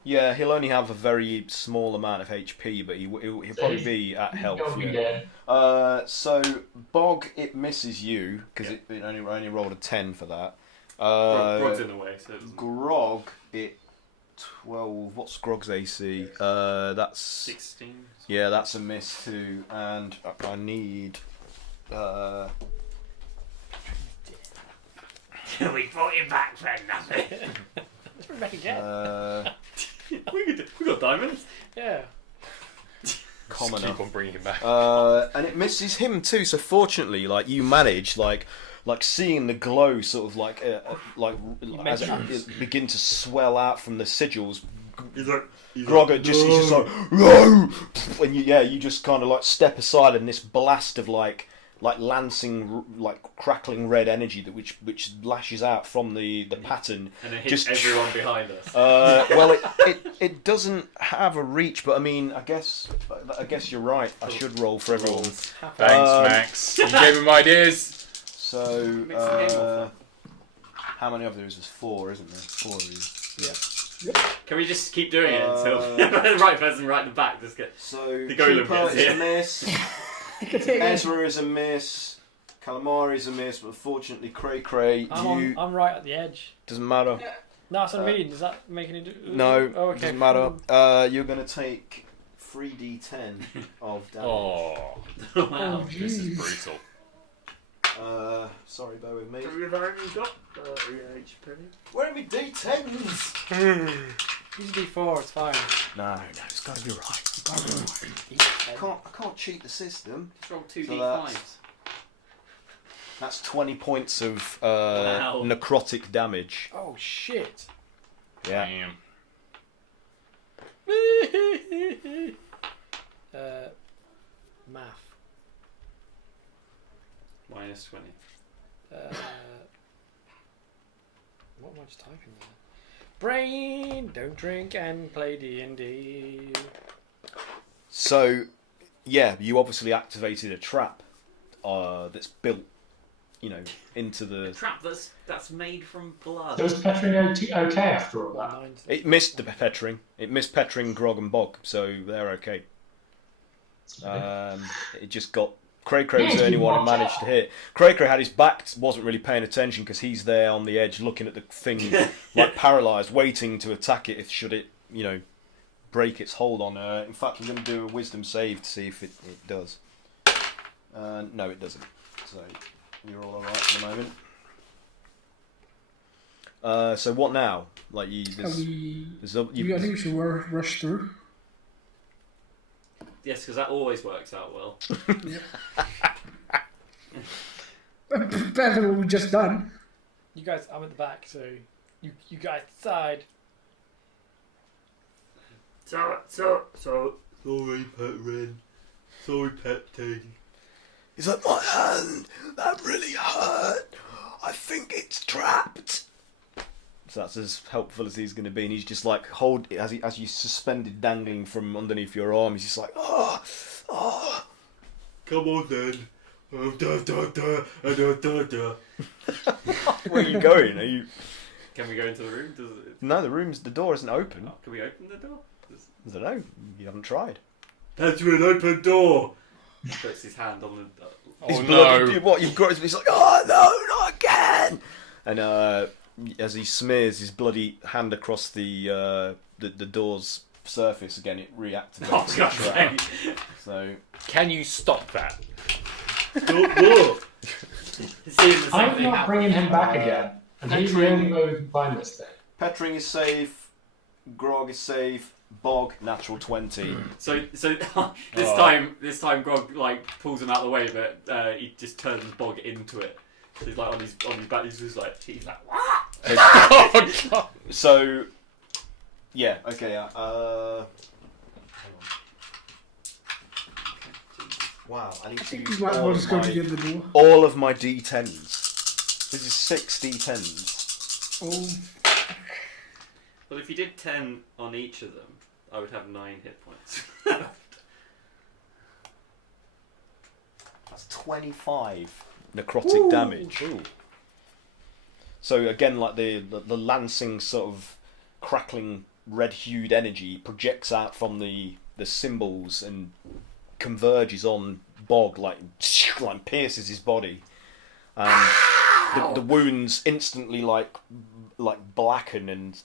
Yeah, he'll only have a very small amount of HP, but he'll probably be at health. He'll be Yeah. dead. So Bog, it misses you because it only rolled a 10 for that. Grog's in the way, so it's Grog, it 12. What's Grog's AC? That's 16. yeah, that's a miss too, and I need. We brought him back for nothing. We got diamonds. Yeah. Commoner. Keep on bringing him back. And it misses him too. So fortunately, like you manage, like seeing the glow, sort of like as it begin to swell out from the sigils. Grog he's just like, whoa! And you just kind of like step aside, and this blast of like lancing, like crackling red energy which lashes out from the pattern. And it hits everyone behind us. Well, it doesn't have a reach, but I mean, I guess you're right. I should roll for everyone. Thanks, Max. You gave him ideas. So, how many of those is 4, isn't there? 4 of these. Yeah. Can we just keep doing it until the right person right in the back just get... So, The golem Chupa gets is hit. a miss. Ezra is a miss. Calamari is a miss, but unfortunately, Cray, I'm right at the edge. doesn't matter. No, that's what I mean. Does that make any... No, Oh, okay. doesn't matter. You're going to take 3d10 of damage. Oh, Wow. this is brutal. Sorry, bear with me. We've only got 30 HP. Where are we d10s? Use D4, it's fine. No, it's got to be right. I can't cheat the system. Just roll 2d5s. So that's 20 points of Wow. necrotic damage. Oh shit! Yeah. Damn. Math. Minus 20. What am I just typing there? Brain, don't drink and play D&D. So, yeah, you obviously activated a trap that's built, into the... Trap that's made from blood. So is Petring okay after all that? It missed the Petring. It missed Petring, Grog and Bog, so they're okay. It just got... Cray was the only one who managed to hit. Cray had his back, wasn't really paying attention because he's there on the edge looking at the thing like paralysed, waiting to attack it if should it, break its hold on her. In fact, I'm going to do a wisdom save to see if it does. No, it doesn't. So you're all alright for the moment. So what now? Like I think we should rush through. Yes, because that always works out well. Better than what we just done. You guys, I'm at the back, so you guys decide. So, sorry, Faerun. Sorry, Pepting. He's like, my hand, that really hurt. I think it's trapped. So that's as helpful as he's going to be, and he's just like as you suspended, dangling from underneath your arm. He's just like, oh. Come on then. Where are you going? Are you? Can we go into the room? No, the door isn't open. Oh, can we open the door? I don't know. You haven't tried. That's an open door. He puts his hand on the. His bloody, what you've got? He's like, oh no, not again! And as he smears his bloody hand across the door's surface again, it reactivates the trap. So, Can you stop that? Stop what? I'm not bringing him back again. And he's the only way we can find this thing. Petring is safe. Grog is safe. Bog, natural 20. So this time Grog like pulls him out of the way, but he just turns Bog into it. So he's like on his back. He's like what? Oh, God. So, yeah, okay. Hang on. Wow, I need to You use might as well just go to the other door. all of my D10s. This is 6 D10s. Oh, Well, if you did 10 on each of them, I would have 9 hit points. That's 25 necrotic damage. Ooh. So again, like the lancing sort of crackling red-hued energy projects out from the symbols and converges on Bog, like pierces his body, and the wounds instantly like blacken and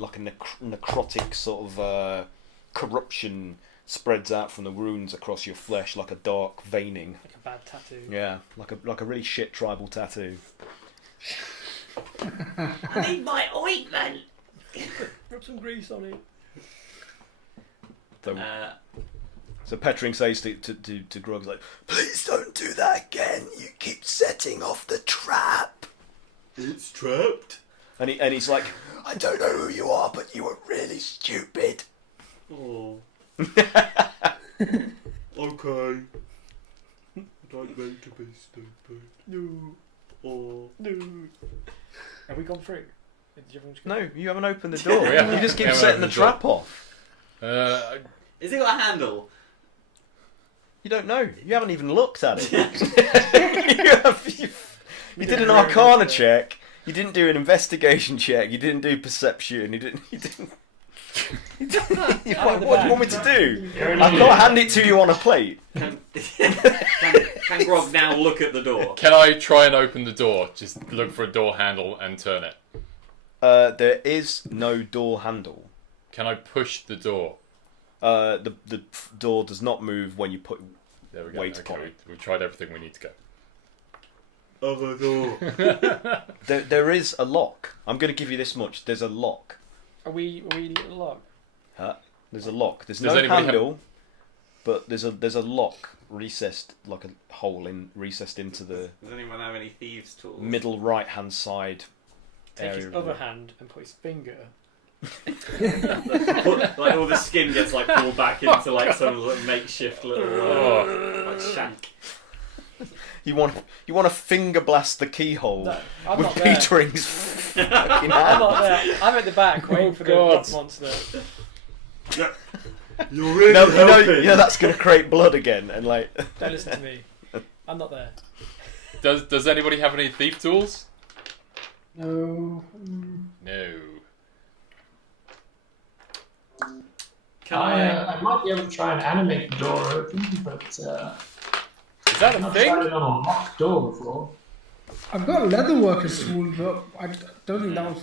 like a necrotic sort of corruption spreads out from the wounds across your flesh like a dark veining. Like a bad tattoo. Yeah, like a really shit tribal tattoo. I need my ointment. Rub some grease on it. So Petring says to Grog, like, please don't do that again. You keep setting off the trap. It's trapped. And he's like, I don't know who you are, but you were really stupid. Oh. Okay. I don't mean to be stupid. No. Oh. No. Have we gone through? Did everyone just go No, you haven't opened the door. Yeah. You just keep Haven't setting the opened the door. trap off. Is it got a handle? You don't know. You haven't even looked at it. You did an Arcana check. You didn't do an investigation check. You didn't do perception. You didn't. What do you want me to do? I can't hand it to you on a plate. Can Grog now look at the door? Can I try and open the door? Just look for a door handle and turn it. There is no door handle. Can I push the door? The door does not move when you put There we go. weight Okay, upon it. we've tried everything we need to go. Other door. There is a lock. I'm going to give you this much. There's a lock. Are we locked? There's a lock. There's Does no anybody handle. but there's a lock recessed, like a hole recessed into the Does anyone have any thieves' tools? middle right hand side Take area. his of other it. hand and put his finger. Like all the skin gets like pulled back into like some like, makeshift little like shank. You want to finger blast the keyhole No, I'm with not there. Petering's fucking I'm hand. not there. I'm at the back waiting for the God. rock monster. You're really No, you know that's going to create blood again, and like. Don't listen to me. I'm not there. Does anybody have any thief tools? No. No. Can I? I might be able to try and animate the door open, but Is that I've a not thing? tried it on a locked door before. I've got a leatherworker's tool, but I don't think that was.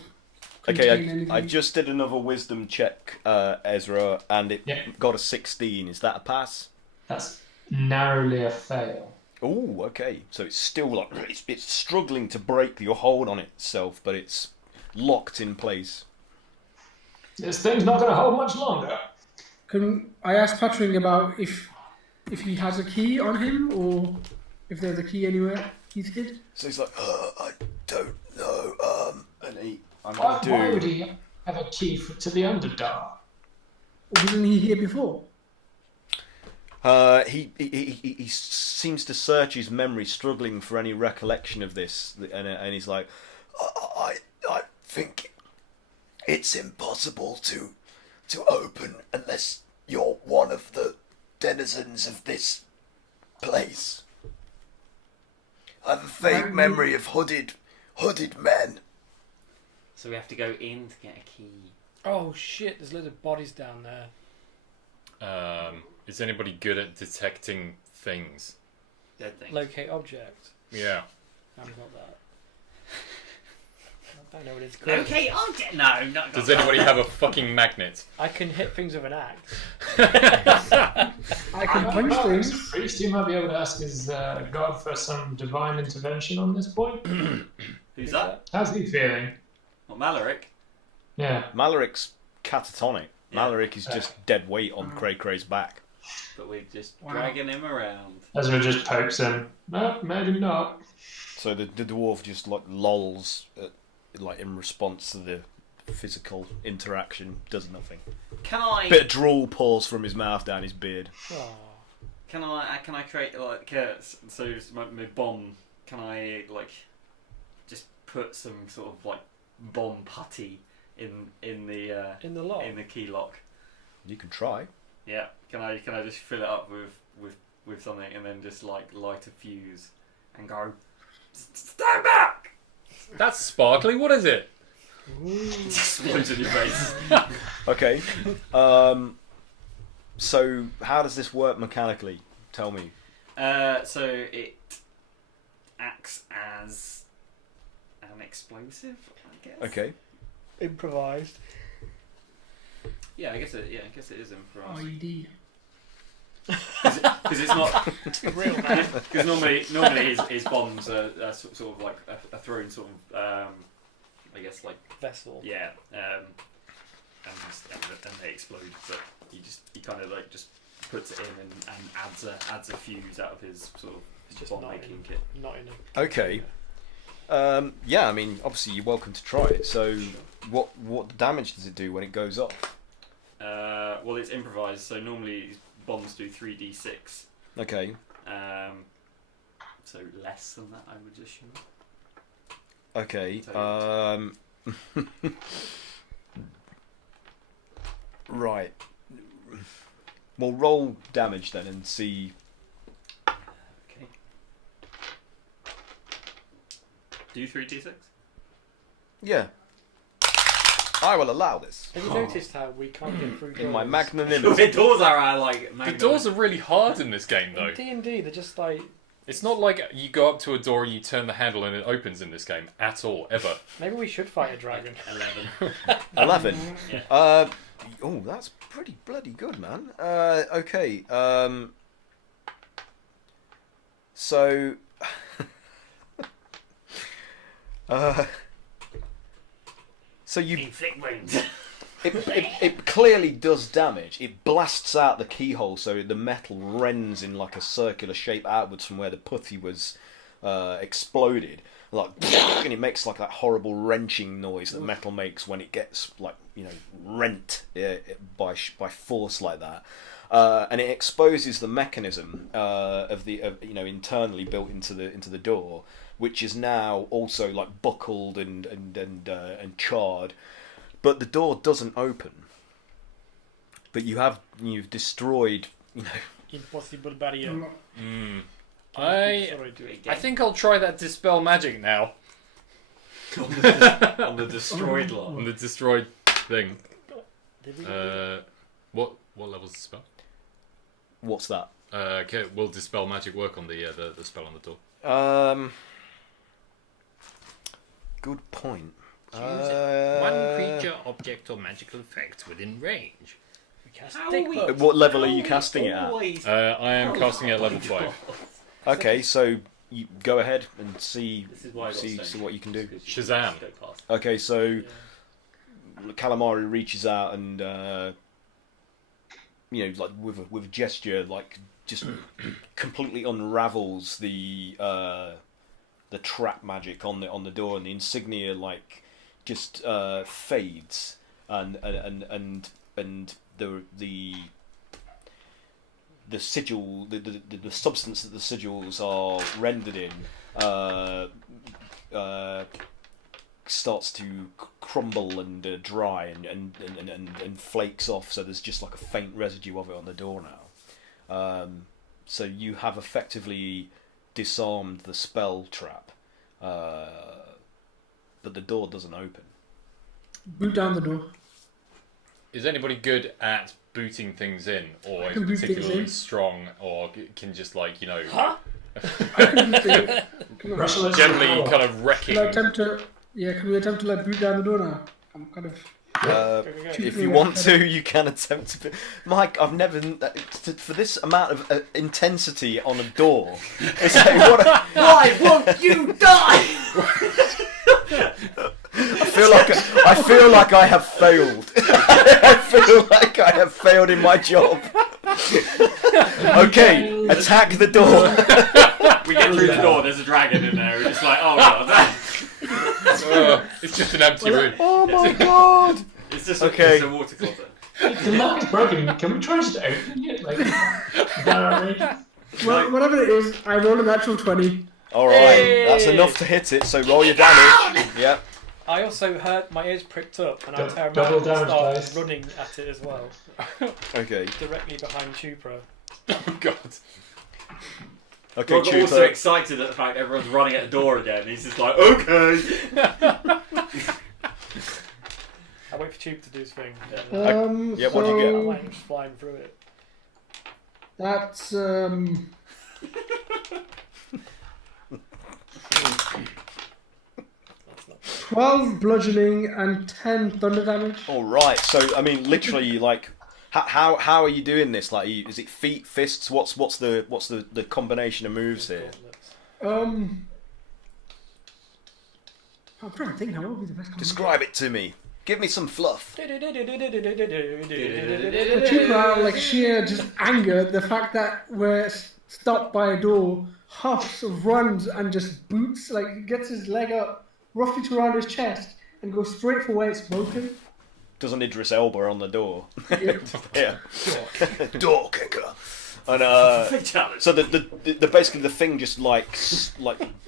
Okay, I just did another wisdom check, Ezra, and it Yep. got a 16. Is that a pass? That's narrowly a fail. Oh, okay. So it's still like it's struggling to break your hold on itself, but it's locked in place. This thing's not going to hold much longer. Can I ask Patrick about if he has a key on him, or if there's a key anywhere he's hid? So he's like, I don't know. And I'm Why gonna would do. he have a key to the Underdark? Wasn't he here before? He seems to search his memory, struggling for any recollection of this, and he's like, I think it's impossible to open unless you're one of the denizens of this place. I have a vague memory of hooded men. So we have to go in to get a key. Oh shit! There's loads of bodies down there. Is anybody good at detecting things? Dead thing. Locate object. Yeah. I haven't got that. I don't know what it's called. Okay, I'll get no. Does anybody have a fucking magnet? I can hit things with an axe. I can punch As a things. priest, you might be able to ask his god for some divine intervention on this point. Who's that? How's he feeling? What, Malaric? Yeah. Malaric's catatonic. Yeah. Malaric is just dead weight on Cray Cray's back. But we're just dragging him around. Ezra just pokes him. No, maybe not. So the dwarf just like lolls, like in response to the physical interaction, does nothing. Can I? Bit of drool pours from his mouth down his beard. Oh. Can I create like so my bomb? Can I like just put some sort of like bomb putty in the In the lock. in the key lock? You can try. Yeah. Can I just fill it up with something and then just like light a fuse and go stand back? That's sparkly. What is it? Explodes in your face. Okay. So how does this work mechanically? Tell me. So it acts as an explosive, I guess. Okay. Improvised. Yeah, I guess it is improvised. IED. Because it's not. Real man. Because normally his bombs are sort of like a thrown sort of I guess like Vessel. yeah and they explode, but he kind of like just puts it in and adds a fuse out of his sort of It's just bomb not making in, kit. not in a... Okay. Yeah, I mean, obviously you're welcome to try it. So, what damage does it do when it goes off? Well, it's improvised, so normally bombs do 3d6. Okay. So less than that, I would assume. Okay. Right. Well, roll damage then and see. Okay. Do 3d6? Yeah. I will allow this. Have you noticed how we can't get through doors? In my The magnanimity. doors are like The doors are really hard in this game, though. In D&D, they're just like... It's not like you go up to a door and you turn the handle and it opens in this game at all, ever. Maybe we should fight a dragon. 11. 11. Yeah. Oh, that's pretty bloody good, man. Okay. So. So you Inflict wounds. It clearly does damage. It blasts out the keyhole, so the metal rends in like a circular shape outwards from where the putty was exploded. Like, and it makes like that horrible wrenching noise that metal makes when it gets like rent by force like that. And it exposes the mechanism of internally built into the door, which is now also like buckled and charred. But the door doesn't open. But you've destroyed, Impossible barrier. I think I'll try that dispel magic now. On the destroyed lot. On the destroyed thing. What level's the spell? What's that? Okay, will dispel magic work on the spell on the door? Good point. One creature, object, or magical effect within range. What level are you casting it at? I am casting it at level 5. Okay, so you go ahead and see what you can do. Shazam. Okay, so Calamari reaches out and like with a gesture, like just completely unravels the trap magic on the door, and the insignia like just fades, and the sigil, the substance that the sigils are rendered in, starts to crumble and dry and flakes off. So there's just like a faint residue of it on the door now. So you have effectively disarmed the spell trap, but the door doesn't open. Boot down the door. Is anybody good at booting things in, or is can boot things particularly in. strong, or can just like Huh? Russell, generally kind of wrecking? Can we attempt to like boot down the door now? I'm kind of. If you want to, you can attempt to. Mike, I've never for this amount of intensity on a door. It's like, Why won't you die? I feel like I have failed. I feel like I have failed in my job. Okay, attack the door. We get through the door, there's a dragon in there. We're just like, oh god. It's just an empty room. Oh my god! It's just Okay. a water closet. The lock is broken. Can we try just opening it? Like, is that outrageous? Well, whatever it is, I rolled a natural 20. Alright, that's enough to hit it, so roll your damage. Yep. I also heard my ears pricked up, and I turn Double around and damage start dice. running at it as well, Okay. directly behind Chupra. Oh god. Okay, We're also Chupa. excited at the fact everyone's running at the door again. He's just like, okay. I wait for Chupa to do his thing. Yeah, what'd you get? I might just flying through it. That's 12 bludgeoning and 10 thunder damage. Alright, so I mean, literally, like, how are you doing this? Like, is it feet, fists? What's the combination of moves here? I'm trying to think now. What would be the best combination? Describe it to me. Give me some fluff. For Chupra, like sheer just anger, the fact that we're stopped by a door, huffs, runs, and just boots, like gets his leg up, roughly to around his chest, and goes straight for where it's broken. Doesn't Idris Elba on the door? Yeah. Yeah. Door kicker. And Fatality. so the basically the thing just like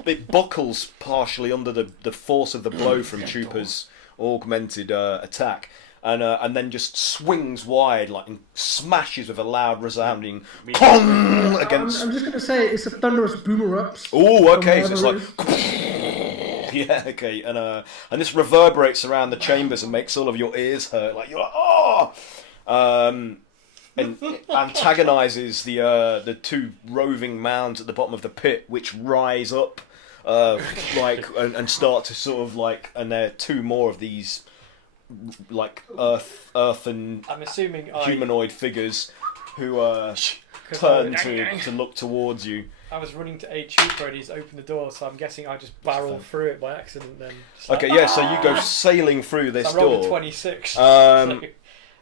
it buckles partially under the force of the blow from Chupa's augmented attack, and then just swings wide, like, and smashes with a loud resounding pong against. I'm just gonna say it's a thunderous boomer-ups. Oh, okay, so it's Whatever like. Yeah, okay, and this reverberates around the chambers and makes all of your ears hurt. Like you're like, oh, and it antagonises the two roving mounds at the bottom of the pit, which rise up, like and start to sort of like, and there are two more of these, like earthen I'm assuming humanoid figures who turn to look towards you. I was running to aid Chupa and he's opened the door, so I'm guessing I just barreled through it by accident then. Okay, yeah, so you go sailing through this I rolled door. a 26. So,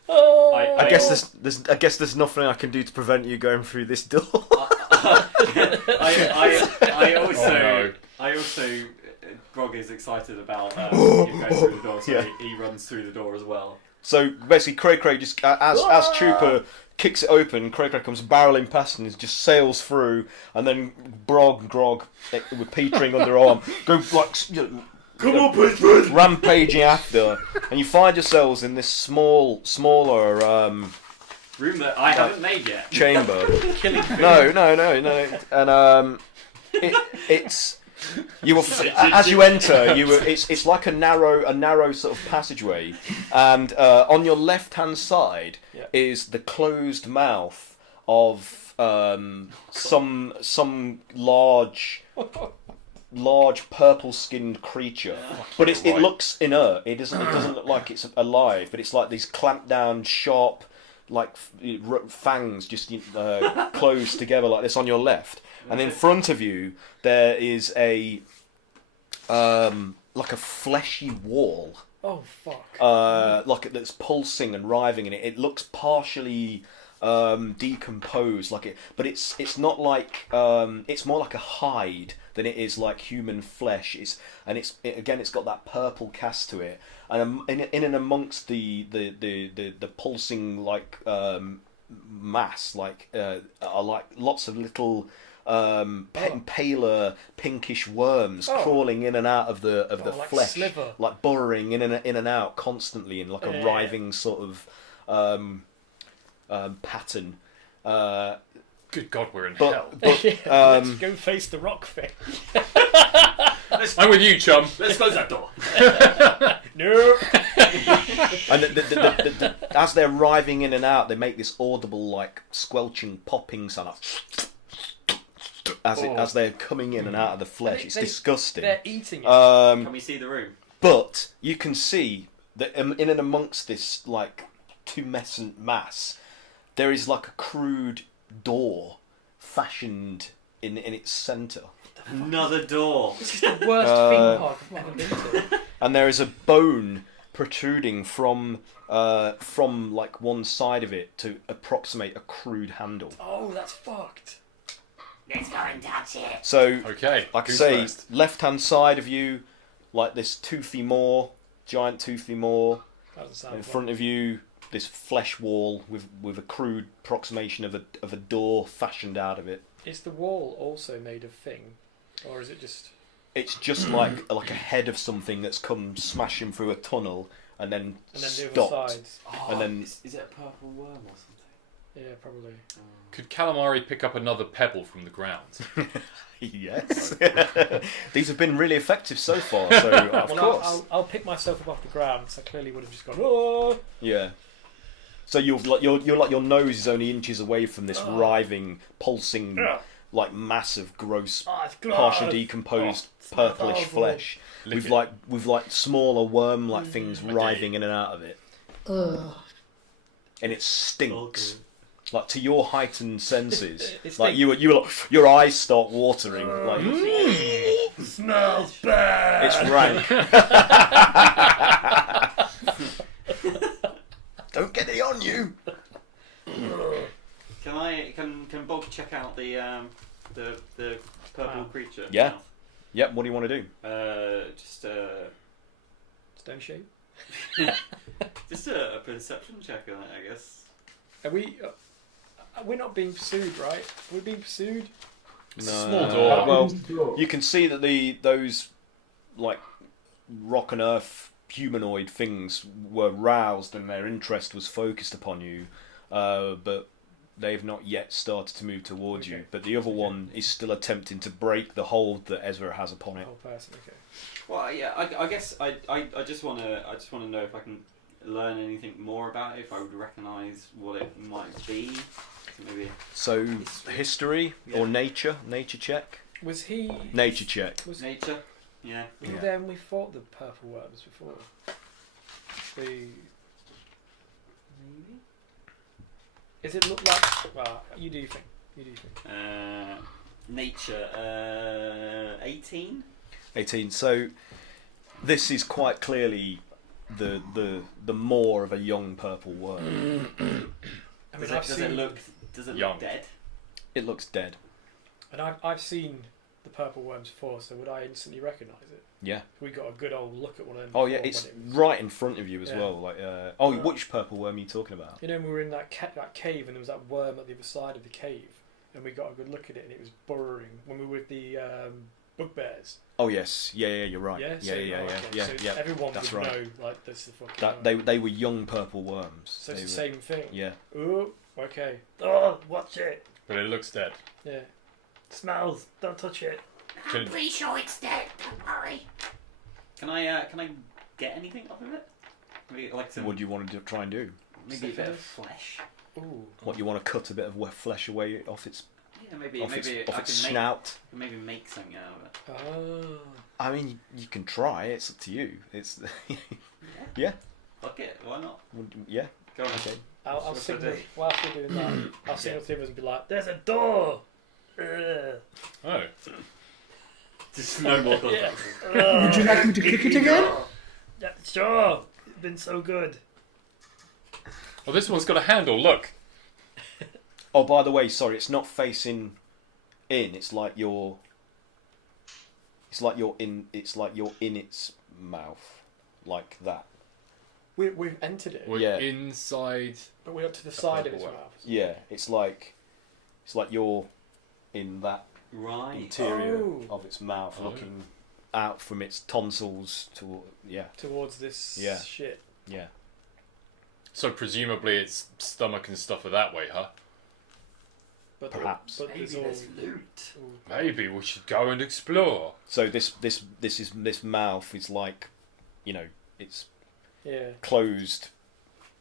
I guess there's nothing I can do to prevent you going through this door. I also Grog is excited about you going through the door, so he runs through the door as well. So basically, Cray just as Trooper kicks it open, Cray comes barreling past and just sails through, and then Grog with Petering under arm go like come on, Petering, rampaging after, and you find yourselves in this smaller room that I haven't made yet. Chamber. No, and it's. You will, as you enter, it's like a narrow sort of passageway, and on your left-hand side is the closed mouth of some large purple-skinned creature, but it looks inert. It doesn't look like it's alive, but it's like these clamped down, sharp, like fangs just closed together like this on your left. And in front of you, there is a like a fleshy wall. Oh fuck! Like that's pulsing and writhing in it. It looks partially decomposed, but it's not like it's more like a hide than it is like human flesh. It's got that purple cast to it, and in and amongst the pulsing like mass are like lots of little. Paler pinkish worms crawling in and out of the like flesh, sliver. like burrowing in and out constantly in like a writhing sort of pattern. Good God, we're in hell. Let's go face the rock thing. I'm with you, chum. Let's close that door. No. And as they're writhing in and out, they make this audible like squelching, popping sound. As they're coming in and out of the flesh. It's disgusting. They're eating it. Can we see the room? But you can see that in and amongst this like tumescent mass, there is like a crude door fashioned in its centre. Another door. This is the worst theme park I've ever been to. And there is a bone protruding from like one side of it to approximate a crude handle. Oh, that's fucked. Let's go and touch it. So, okay, like I say, left-hand side of you, like this giant toothy maw. In front of you, this flesh wall with a crude approximation of a door fashioned out of it. Is the wall also made of thing, or is it just? It's just like a head of something that's come smashing through a tunnel and then stopped. The other sides. And then is it a purple worm or something? Yeah, probably. Could Calamari pick up another pebble from the ground? Yes. These have been really effective so far. So of course, I'll pick myself up off the ground. So I clearly would have just gone. Oh! Yeah. So you're like your nose is only inches away from this writhing, pulsing, like massive, gross, partially decomposed, purplish flesh with like smaller worm-like things writhing in and out of it. And it stinks. Like to your heightened senses, like your eyes start watering. Like Smells bad. It's rank. Don't get it on you. Can Bob check out the purple creature? Yeah. Yep. What do you want to do? Stone shape. Just a perception check on it, I guess. Are we? We're not being pursued, right? We're being pursued. No. Small door. Well, you can see that those like rock and earth humanoid things were roused and their interest was focused upon you, but they've not yet started to move towards you. But the other one is still attempting to break the hold that Ezra has upon it. Oh, person. Okay. Well, yeah. I guess I just want to know if I can learn anything more about it. If I would recognise what it might be. So history or nature check. Was he nature check? Was nature? Yeah. Was he there when we fought the purple worms before? Maybe. Does it look like? Well, you do think. You do think. Nature, 18. 18. So this is quite clearly the maw of a young purple worm. I mean, Does it look Young. dead? It looks dead. And I've seen the purple worms before, so would I instantly recognise it? Yeah. We got a good old look at one of them. Oh yeah, before it's when it was- right in front of you as Yeah. well. Like, which purple worm are you talking about? You know, when we were in that cave, and there was that worm at the other side of the cave, and we got a good look at it, and it was burrowing when we were with the bugbears. Oh yes, yeah, you're right. Yeah, Yeah, so, yeah. So everyone That's would right. know, like, this is the fucking. That worm. they were young purple worms. So it's They the were- same thing. Yeah. Ooh, okay. Oh, watch it. But it looks dead. Yeah. Smells. Don't touch it. I'm pretty sure it's dead. Don't worry. Can I get anything off of it? Maybe like some, What do you want to try and do? maybe a bit of flesh. Ooh. What, you want to cut a bit of flesh away off its Yeah, maybe off maybe its I can snout? maybe make something out of it. Oh. I mean, you can try. It's up to you. It's yeah. Fuck it, why not? Yeah. Go on. Okay. I'll What's the signal day? whilst we're doing that. I'll signal to the others and be like, "There's a door." Ugh. Oh. Just no more Yeah. Would you like me to kick it again? Yeah, sure. It's been so good. Well, this one's got a handle. Look. Oh, by the way, sorry, it's not facing in. It's like you're in. It's like you're in its mouth, like that. We've entered it, We're Yeah. inside. but we're up to the side of its purple mouth. Yeah, it's like you're in that Right. interior Oh. of its mouth, Oh. looking out from its tonsils to Towards this Yeah. shit. yeah. So presumably its stomach and stuff are that way, huh? But Perhaps. But Maybe there's all. there's loot. Ooh. Maybe we should go and explore. So this mouth is like, it's Yeah. closed.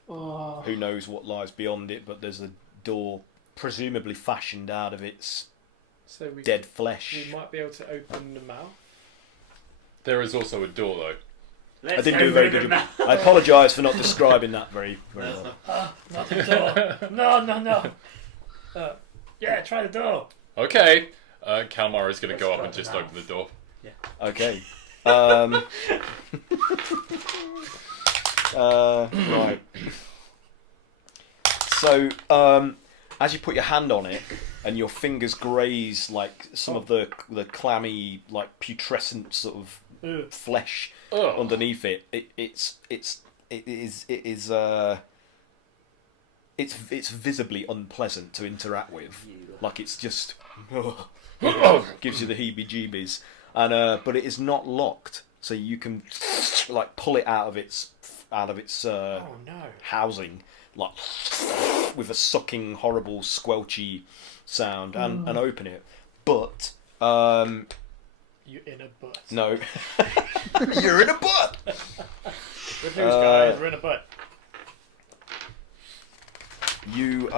Oh. Who knows what lies beyond it? But there's a door, presumably fashioned out of its So we dead flesh. we might be able to open the mouth. There is also a door, though. Let's I didn't go do a very through good the job. map. I apologise for not describing that very well. Not the door. No. Yeah, try the door. Okay. Kalmar is going to Let's go up try and the just mouth. open the door. Okay. Right. So, as you put your hand on it, and your fingers graze like some of the clammy, like putrescent sort of Ugh. flesh Ugh. underneath it, it's visibly unpleasant to interact with. Like it's just gives you the heebie-jeebies, and but it is not locked, so you can like pull it out of its Oh no. housing, like with a sucking, horrible, squelchy sound, and open it. But You in a butt. no, you're in a butt. Good news, guys. We're in a butt. You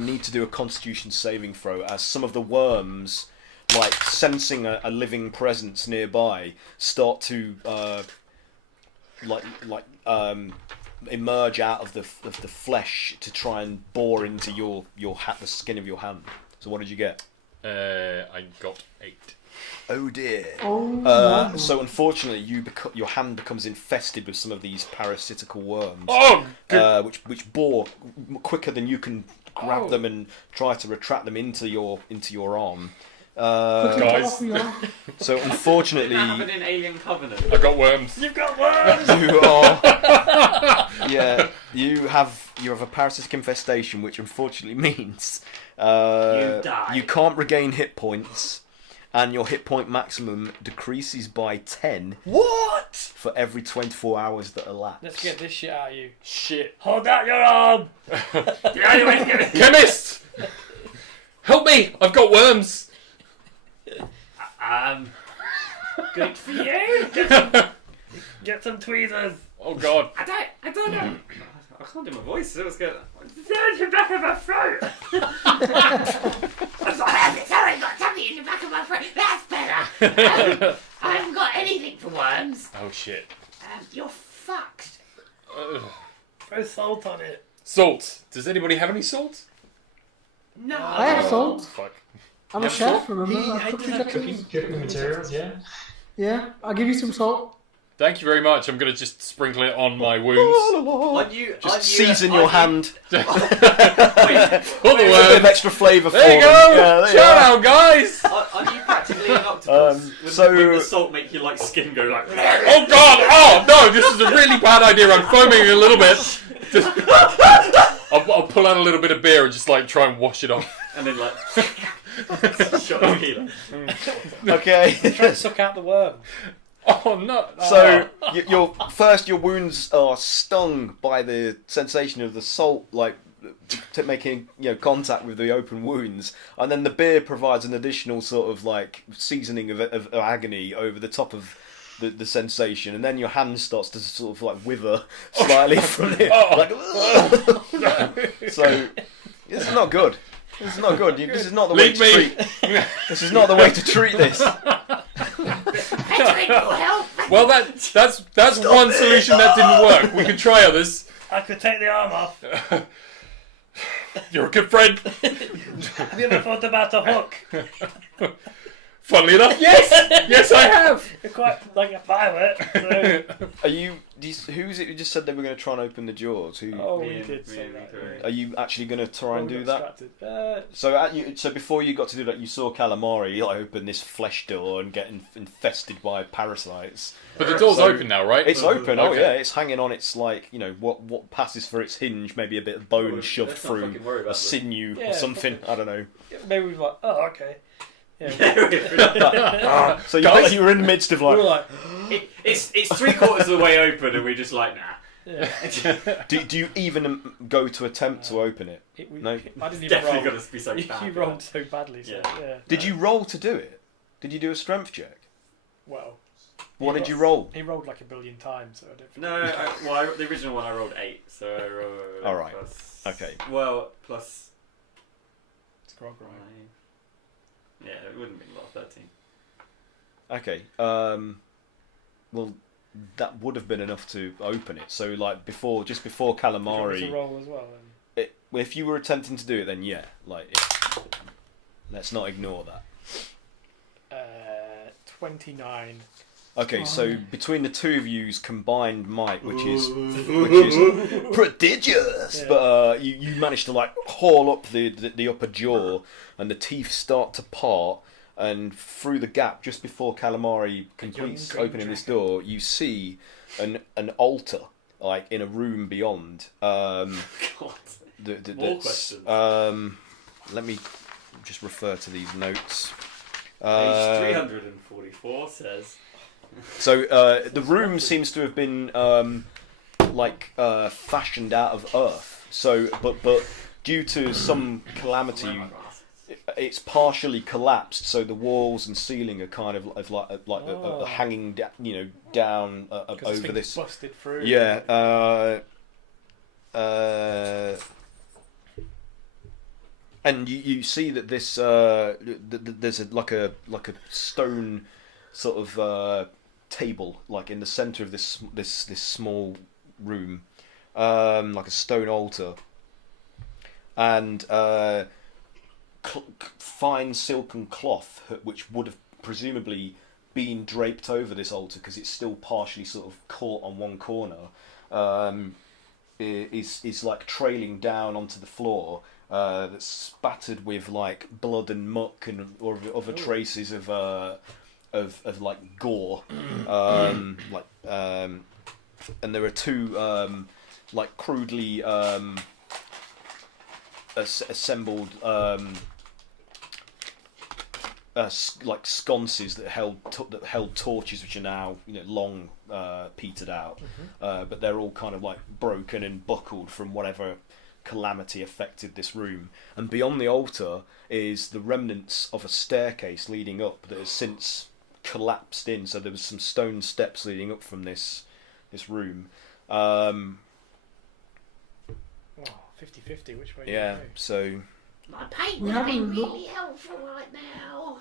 need to do a Constitution saving throw, as some of the worms, like sensing a living presence nearby, start to emerge out of the flesh to try and bore into the skin of your hand. So what did you get? I got 8. Oh dear. Oh, no. So unfortunately, your hand becomes infested with some of these parasitical worms, Oh, good. which bore quicker than you can grab Oh. them and try to retract them into your arm. Quickly guys. get off me, huh? So unfortunately, That happened in Alien Covenant. I got worms. You've got worms. you are you have a parasitic infestation, which unfortunately means You die. you can't regain hit points. And your hit point maximum decreases by 10 What? for every 24 hours that elapse. Let's get this shit out of you. Shit. Hold out your arm. The only way to get it. Chemist! Help me! I've got worms! Good for you. Get some tweezers. Oh god. I don't know. I can't do my voice. It was good. There's the back of my throat. Sorry, I got something in the back of my throat. That's better. I haven't got anything for worms. Oh shit. You're fucked. Ugh. Throw salt on it. Salt. Does anybody have any salt? No. I have salt. Fuck. I'm You a have chef, salt? remember? I've cooked you Cooking the materials, yeah. Yeah, I'll give you some salt. Thank you very much. I'm going to just sprinkle it on my wounds. Just season your hand. All the A bit of worms. extra flavour for There you them. go. Yeah, there you Shout are. out, guys. Are you practically an octopus? so- Would the salt make your like skin go like? Oh God! Oh no! This is a really bad idea. I'm foaming a little bit. Just, I'll pull out a little bit of beer and just like try and wash it off. And then like shot of tequila. Okay. Try to suck out the worm. Oh no! So your wounds are stung by the sensation of the salt, like making contact with the open wounds, and then the beer provides an additional sort of like seasoning of agony over the top of the sensation, and then your hand starts to sort of like wither slightly from it. Like, so this is not good. This is not good. This is not the way Leave to me. treat. This is not the way to treat this. Patrick will help. Well, that's one solution that didn't work. We can try others. I could take the arm off. You're a good friend. Have you ever thought about a hook? Funnily enough, yes, I have. You're quite like a pirate. So. Are you? Who is it who just said they were going to try and open the jaws? Who? Oh, Me we and- did me say and that. Victoria. Are you actually going to try and do that? Distracted. So before you got to do that, you saw calamari open this flesh door and get infested by parasites. But the door's open now, right? It's open. Oh Okay. yeah, it's hanging on its like what passes for its hinge, maybe a bit of bone shoved let's not through fucking worry a about this. sinew Yeah, or something. I don't know. Maybe we've like, oh, okay. Yeah. So Guys. you were in the midst of We were like. like, It's 3/4 of the way open, and we're just like, nah. yeah. Do you even go to attempt to open it? No. I didn't even Definitely roll. got to be so bad. You rolled so badly. So, Yeah. yeah. Did you roll to do it? Did you do a strength check? Well. What did you roll? He rolled like a billion times, so I don't think. No, the original one I rolled 8, so I rolled. All right. Plus, Okay. Well, plus. It's grog, right? Yeah, it wouldn't have been a lot, 13. Okay. Well, that would have been enough to open it. So, like just before Did you want me calamari, to roll as well. Then? if you were attempting to do it, then yeah, let's not ignore that. 29. Okay, so between the two of you's combined might, which is prodigious, Yeah. but you managed to like haul up the upper jaw, and the teeth start to part, and through the gap just before calamari completes green opening this dragon. door, you see an altar like in a room beyond. God. More questions. Let me just refer to these notes. Page 344 says. So the room seems to have been fashioned out of earth. So, but due to some calamity, it's partially collapsed. So the walls and ceiling are kind of like hanging, down over this. Busted through. Yeah. And you see that this there's a stone sort of table like in the center of this small room, like a stone altar, and fine silken cloth which would have presumably been draped over this altar because it's still partially sort of caught on one corner, is like trailing down onto the floor. That's spattered with like blood and muck and or other traces of like gore, and there are two like crudely assembled like sconces that held torches which are now long petered out, but they're all kind of like broken and buckled from whatever calamity affected this room. And beyond the altar is the remnants of a staircase leading up that has since collapsed in. So there was some stone steps leading up from this room. 50-50, which way Yeah. you go? So My paint We would have been haven't looked- really helpful right now.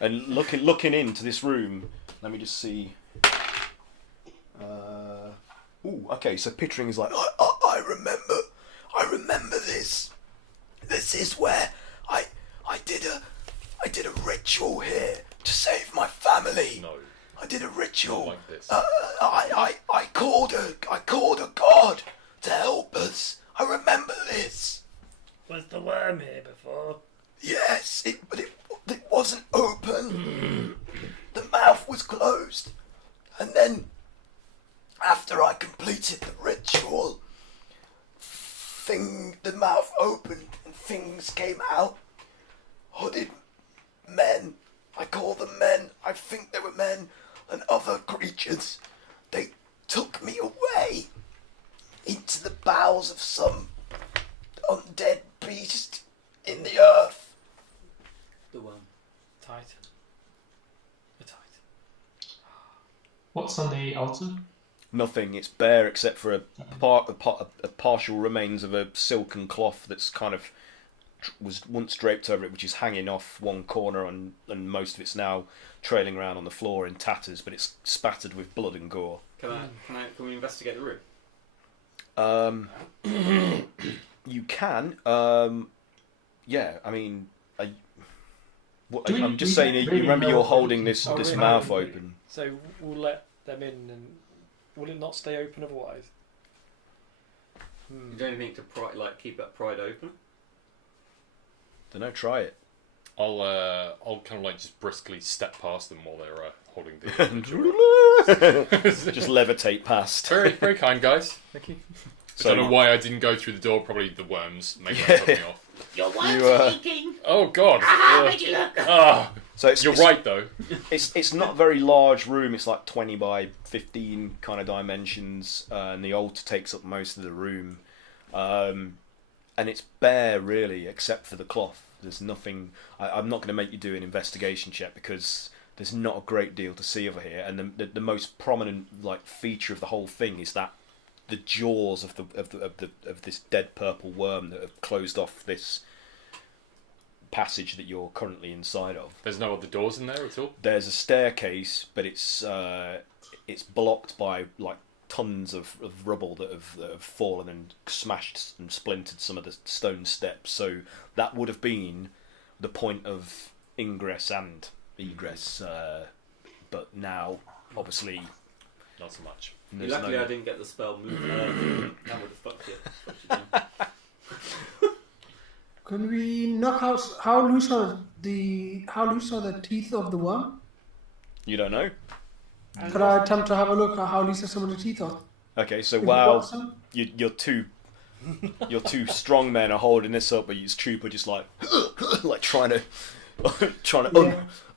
and looking into this room, let me just see. Okay. So Pittering is like, I remember this. This is where I did a ritual here to save my family. No. I did a ritual. Not like this. I called a god to help us. I remember this. Was the worm here before? Yes, but it wasn't open. The mouth was closed. And then, after I completed the ritual, the mouth opened and things came out. Hooded men. I call them men. I think they were men. And other creatures. They took me away into the bowels of some undead beast in the earth. The worm. Tight. A tight. What's on the altar? Nothing. It's bare except for a partial remains of a silken cloth that's kind of was once draped over it, which is hanging off one corner, and most of it's now trailing around on the floor in tatters, but it's spattered with blood and gore. Can we investigate the room? You can. Yeah, I mean, I'm just saying. You remember you're holding this really? mouth open. So we'll let them in, and will it not stay open otherwise? You do anything to keep that pride open? Dunno, try it. I'll kind of like just briskly step past them while they're holding the. Just levitate past. Very, very kind, guys. Thank you. So I don't know why I didn't go through the door. Probably the worms make that put me off. Your worm's leaking. Oh God! Ah, where'd you look? So you're right though. It's not a very large room. It's like 20 by 15 kind of dimensions, and the altar takes up most of the room, and it's bare really, except for the cloth. There's nothing. I'm not going to make you do an investigation check because there's not a great deal to see over here, and the most prominent feature of the whole thing is that the jaws of this dead purple worm that have closed off this passage that you're currently inside of. There's no other doors in there at all? There's a staircase, but it's blocked by tons of rubble that have fallen and smashed and splintered some of the stone steps. So that would have been the point of ingress and egress, but now obviously not so much. Luckily, I didn't get the spell move. That would have fucked you. Can we knock out? How loose are the teeth of the worm? You don't know? Could I attempt to have a look at how loose some of the teeth are? Okay, so while your two strong men are holding this up, but your trooper just trying to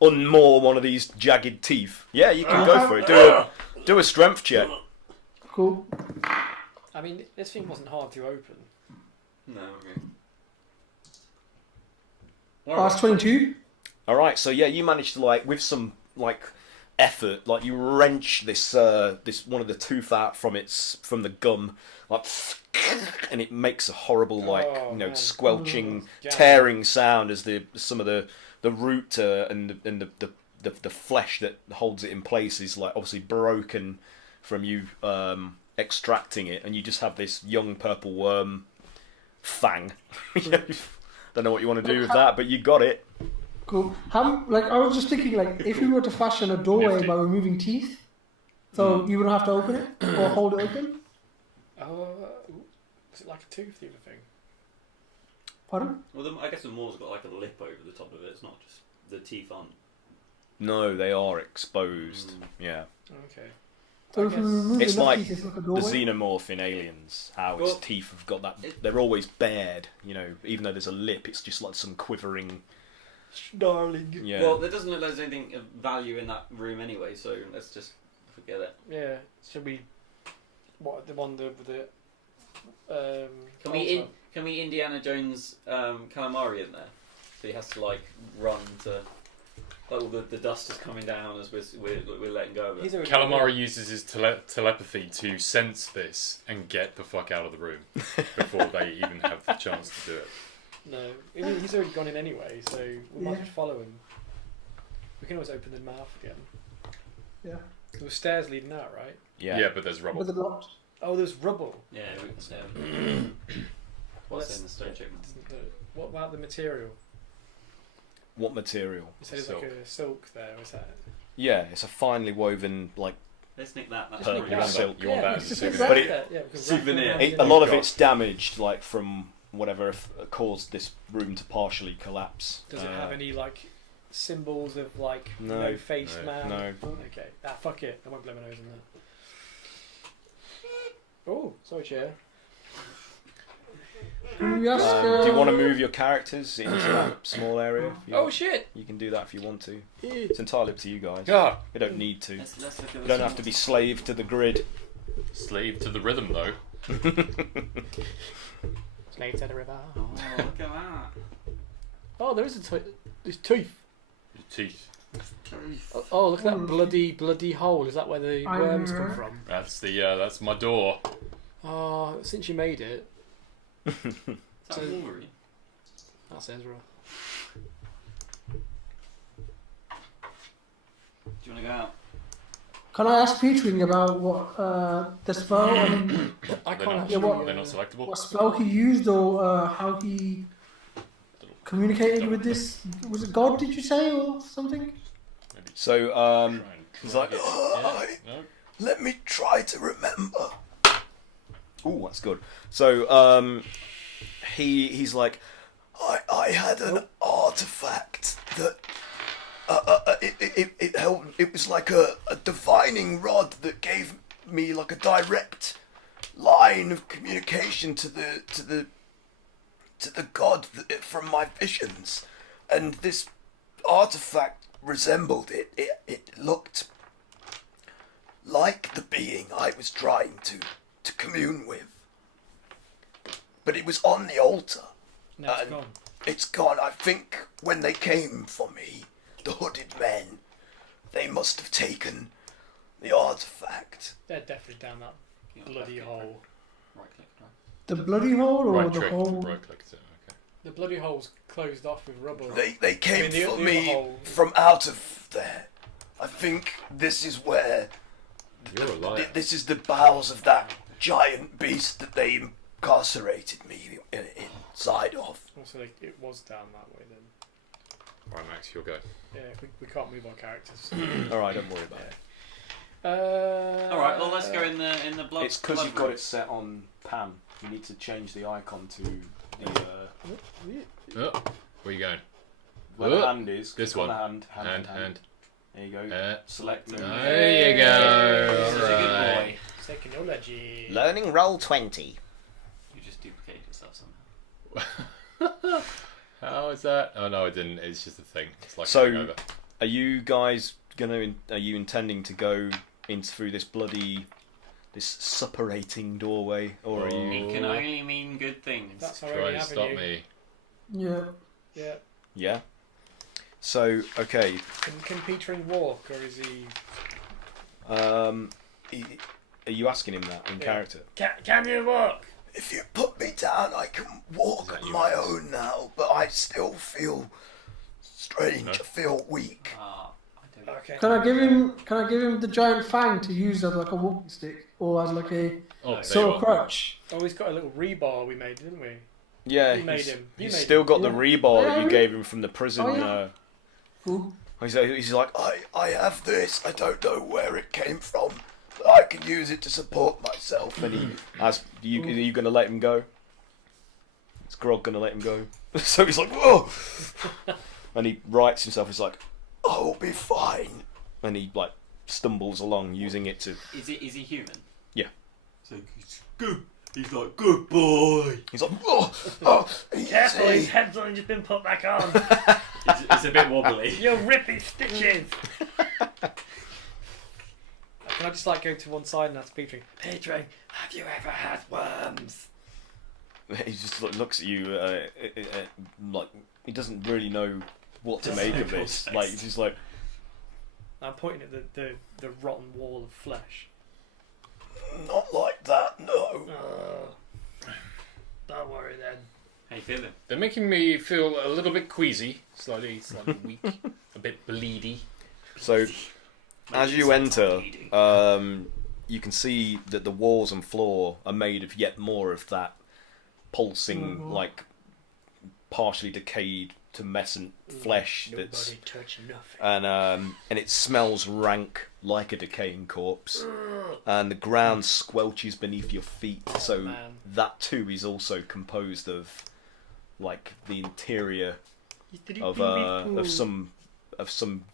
unmaw one of these jagged teeth. Yeah, you can go for it. Do a strength check. Cool. I mean, this thing wasn't hard to open. No, okay. Past 22. All right, so yeah, you managed to with some effort, you wrench this one of the tooth out from the gum, and it makes a horrible squelching, tearing sound as some of the root and the flesh that holds it in place is obviously broken from you extracting it, and you just have this young purple worm fang. Don't know what you want to do with that, but you got it. Cool. I was just thinking, if we were to fashion a doorway by removing teeth, so you wouldn't have to open it or hold it open. Is it like a tooth, the other thing? Pardon? Well, I guess the moor's got a lip over the top of it. It's not just the teeth aren't. No, they are exposed. Yeah. Okay. So if we remove It's like teeth, it's like a the doorway? xenomorph in Aliens, how its teeth have got that. They're always bared, even though there's a lip, it's just like some quivering. Darling. Yeah. Well, there doesn't look like there's anything of value in that room anyway, so let's just forget it. Yeah. Should we? What the one with the? Can we Indiana Jones calamari in there? So he has to run to. All the dust is coming down as we're letting go of it. Calamari uses his telepathy to sense this and get the fuck out of the room before they even have the chance to do it. No, he's already gone in anyway, so we might just follow him. We can always open the mouth again. Yeah. There were stairs leading out, right? Yeah, but there's rubble. But they're locked. Oh, there's rubble. Yeah. What's in the stone shipment? What about the material? What material? You said it's like a silk there. Was that? Yeah, it's a finely woven Let's nick that. That's Purple pretty silk. You want that it's as just a like souvenir? that. But Souvenir. A lot of it's damaged, from whatever caused this room to partially collapse. Does it have any symbols of No. faced No. man? No. Okay. Fuck it. I won't blow my nose on that. Oh, sorry, chair. Can we ask, Do you want to move your characters into that small area? Oh shit! You can do that if you want to. It's entirely up to you guys. Ah, You don't need to. Let's look at You the don't have to be slave to the grid. slave to the rhythm though. Slave to the river. Oh, look at that. Oh, there is there's teeth. Your teeth. Oh, look at that bloody hole. Is that where the worms come from? That's my door. Oh, since you made it, Is that Wolverine? that's Ezra. Do you want to go out? Can I ask Petering about what the spell and I They're can't not, actually. they're not selectable. what spell he used or how he communicated with this? Was it God? Did you say or something? So, Try and he's try like, it. "Oh, Yeah, no. let me try to remember. Ooh, that's good. So, he's like, I had an artefact that it held. It was like a divining rod that gave me a direct line of communication to the god from my visions, and this artifact resembled it. It looked like the being I was trying to commune with, but it was on the altar. No, it's And gone. It's gone. I think when they came for me, the hooded men, they must have taken the artifact. They're definitely down that bloody hole. Right click, right. The bloody hole or Right the click. hole? Right click. Is it? Okay. The bloody hole's closed off with rubble. They came I mean, the for other me hole- from out of there. I think this is where You're a liar. this is the bowels of that giant beast that they incarcerated me inside of. Also, it was down that way then. Right, Max, you'll go. Yeah, we can't move our characters. All right, don't worry about it. All right. Well, let's go in the blood. It's because blood you've got room. it set on Pam. You need to change the icon to the Oh, where you going? where the hand is. This Click on one. the hand. Hand. There you go. Select move. There you go. Such a good Alright. boy. Technology. Learning roll 20. You just duplicated yourself somehow. How is that? Oh no, I didn't. It's just a thing. It's like So- going over. Are you guys are you intending to go through this suppurating doorway, or are you? It can only mean good things. That's our Try only and avenue. stop me. Yeah. Yeah. Yeah. So okay. Can Petering walk, or is he? Are you asking him that in Yeah. character? Can you walk? If you put me down, I can walk Is that on you, my Alex? own now, but I still feel strange. No. I feel weak. Ah, I don't. Okay. Can I give him the giant fang to use as a walking stick or as a Oh, there you sort of are. crutch? Oh, he's got a little rebar we made, didn't we? Yeah, You made he's, him. You he's made still him. got the Yeah. rebar that Yeah. you gave him from the prison. Oh, yeah. Cool. He's like, I have this. I don't know where it came from, but I can use it to support myself. And he asks, are you going to let him go? Is Grog going to let him go? So he's like, whoa! And he rights himself. He's like, I'll be fine. And he stumbles along using it to. Is he human? Yeah. So he's good. He's like good boy. He's like, oh, easy. Careful, his head's only just been put back on. It's a bit wobbly. You ripping stitches. Can I just go to one side and ask Petering? Petering, have you ever had worms? He just looks at you like he doesn't really know what to make of this. Context. He's just like, I'm pointing at the rotten wall of flesh. not like that, no. Don't worry then. How you feeling? They're making me feel a little bit queasy, slightly weak, a bit bleedy. So, as you enter, you can see that the walls and floor are made of yet more of that pulsing, like partially decayed to mescent flesh that's touch nothing. and it smells rank like a decaying corpse, and the ground squelches beneath your feet. So that too is also composed of like the interior of some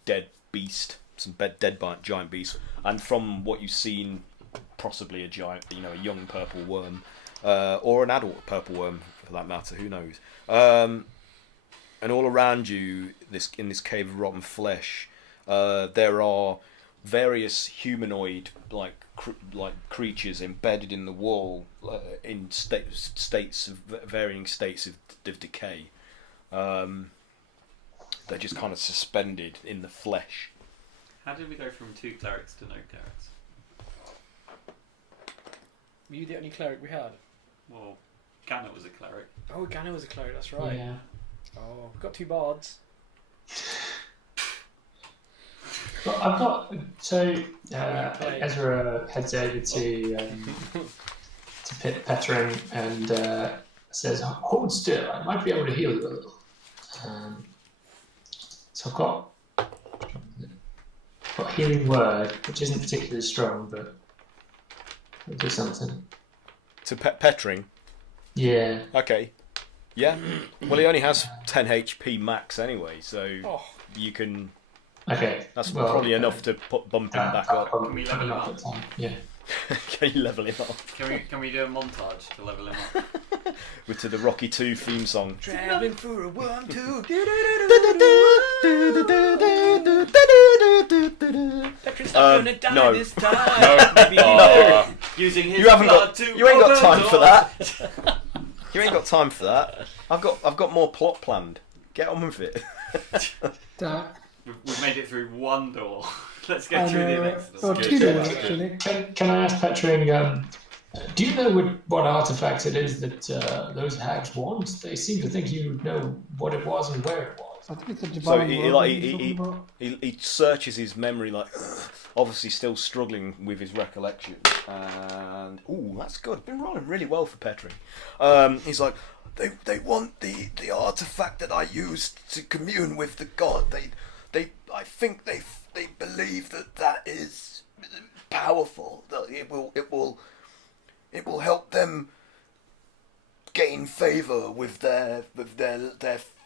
dead beast, some dead giant beast, and from what you've seen, possibly a giant, a young purple worm, or an adult purple worm for that matter. Who knows? And all around you, in this cave of rotten flesh, there are various humanoid like creatures embedded in the wall in varying states of decay. They're just kind of suspended in the flesh. How did we go from 2 clerics to no clerics? Were you the only cleric we had? Well, Ganna was a cleric. Oh, Ganna was a cleric, that's right. Yeah. Oh, we've got 2 bards. Well, I've got Ezra heads over to Petrin and says, "Hold still. I might be able to heal you a little." So I've got healing word, which isn't particularly strong, but it'll do something. To Petring. Yeah. Okay. Yeah. Well, he only has 10 HP max anyway, so you can. Okay. That's probably enough to bump him back up. Can we level him up? Yeah. Can you level him up? Can we do a montage to level him up? To the Rocky 2 theme song. Traveling through a worm too. Petrin's not gonna die this time. No. Using his You ain't got time for that. that. You ain't got time for that. I've got more plot planned. Get on with it. We've made it through one door. Let's get through the next door. Or 2 doors, actually. Can I ask Petrin, do you know what artifact it is that those hags want? They seem to think you know what it was and where it was. I think it's a So divine he searches his memory, like obviously still struggling with his recollection. And that's good. Been rolling really well for Petri. He's like, they want the artifact that I used to commune with the god. I think they believe that is powerful. That it will help them gain favor with their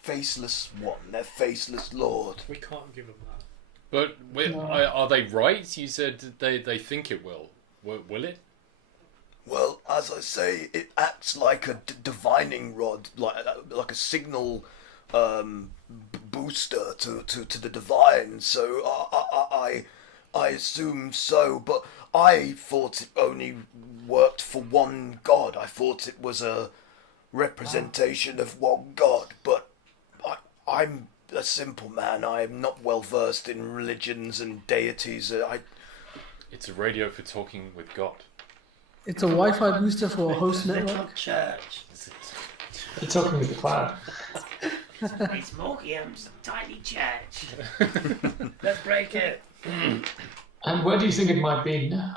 faceless one, their faceless lord. We can't give them that. But are they right? You said they think it will. Will it? Well, as I say, it acts like a divining rod, like a signal booster to the divine. So I assume so, but I thought it only worked for one god. I thought it was a representation of one god, but I'm a simple man. I am not well versed in religions and deities. It's a radio for talking with God. It's a Wi-Fi booster for a host network. Church. You're talking with the cloud. It's Morgium's tiny church. Let's break it. And where do you think it might be now?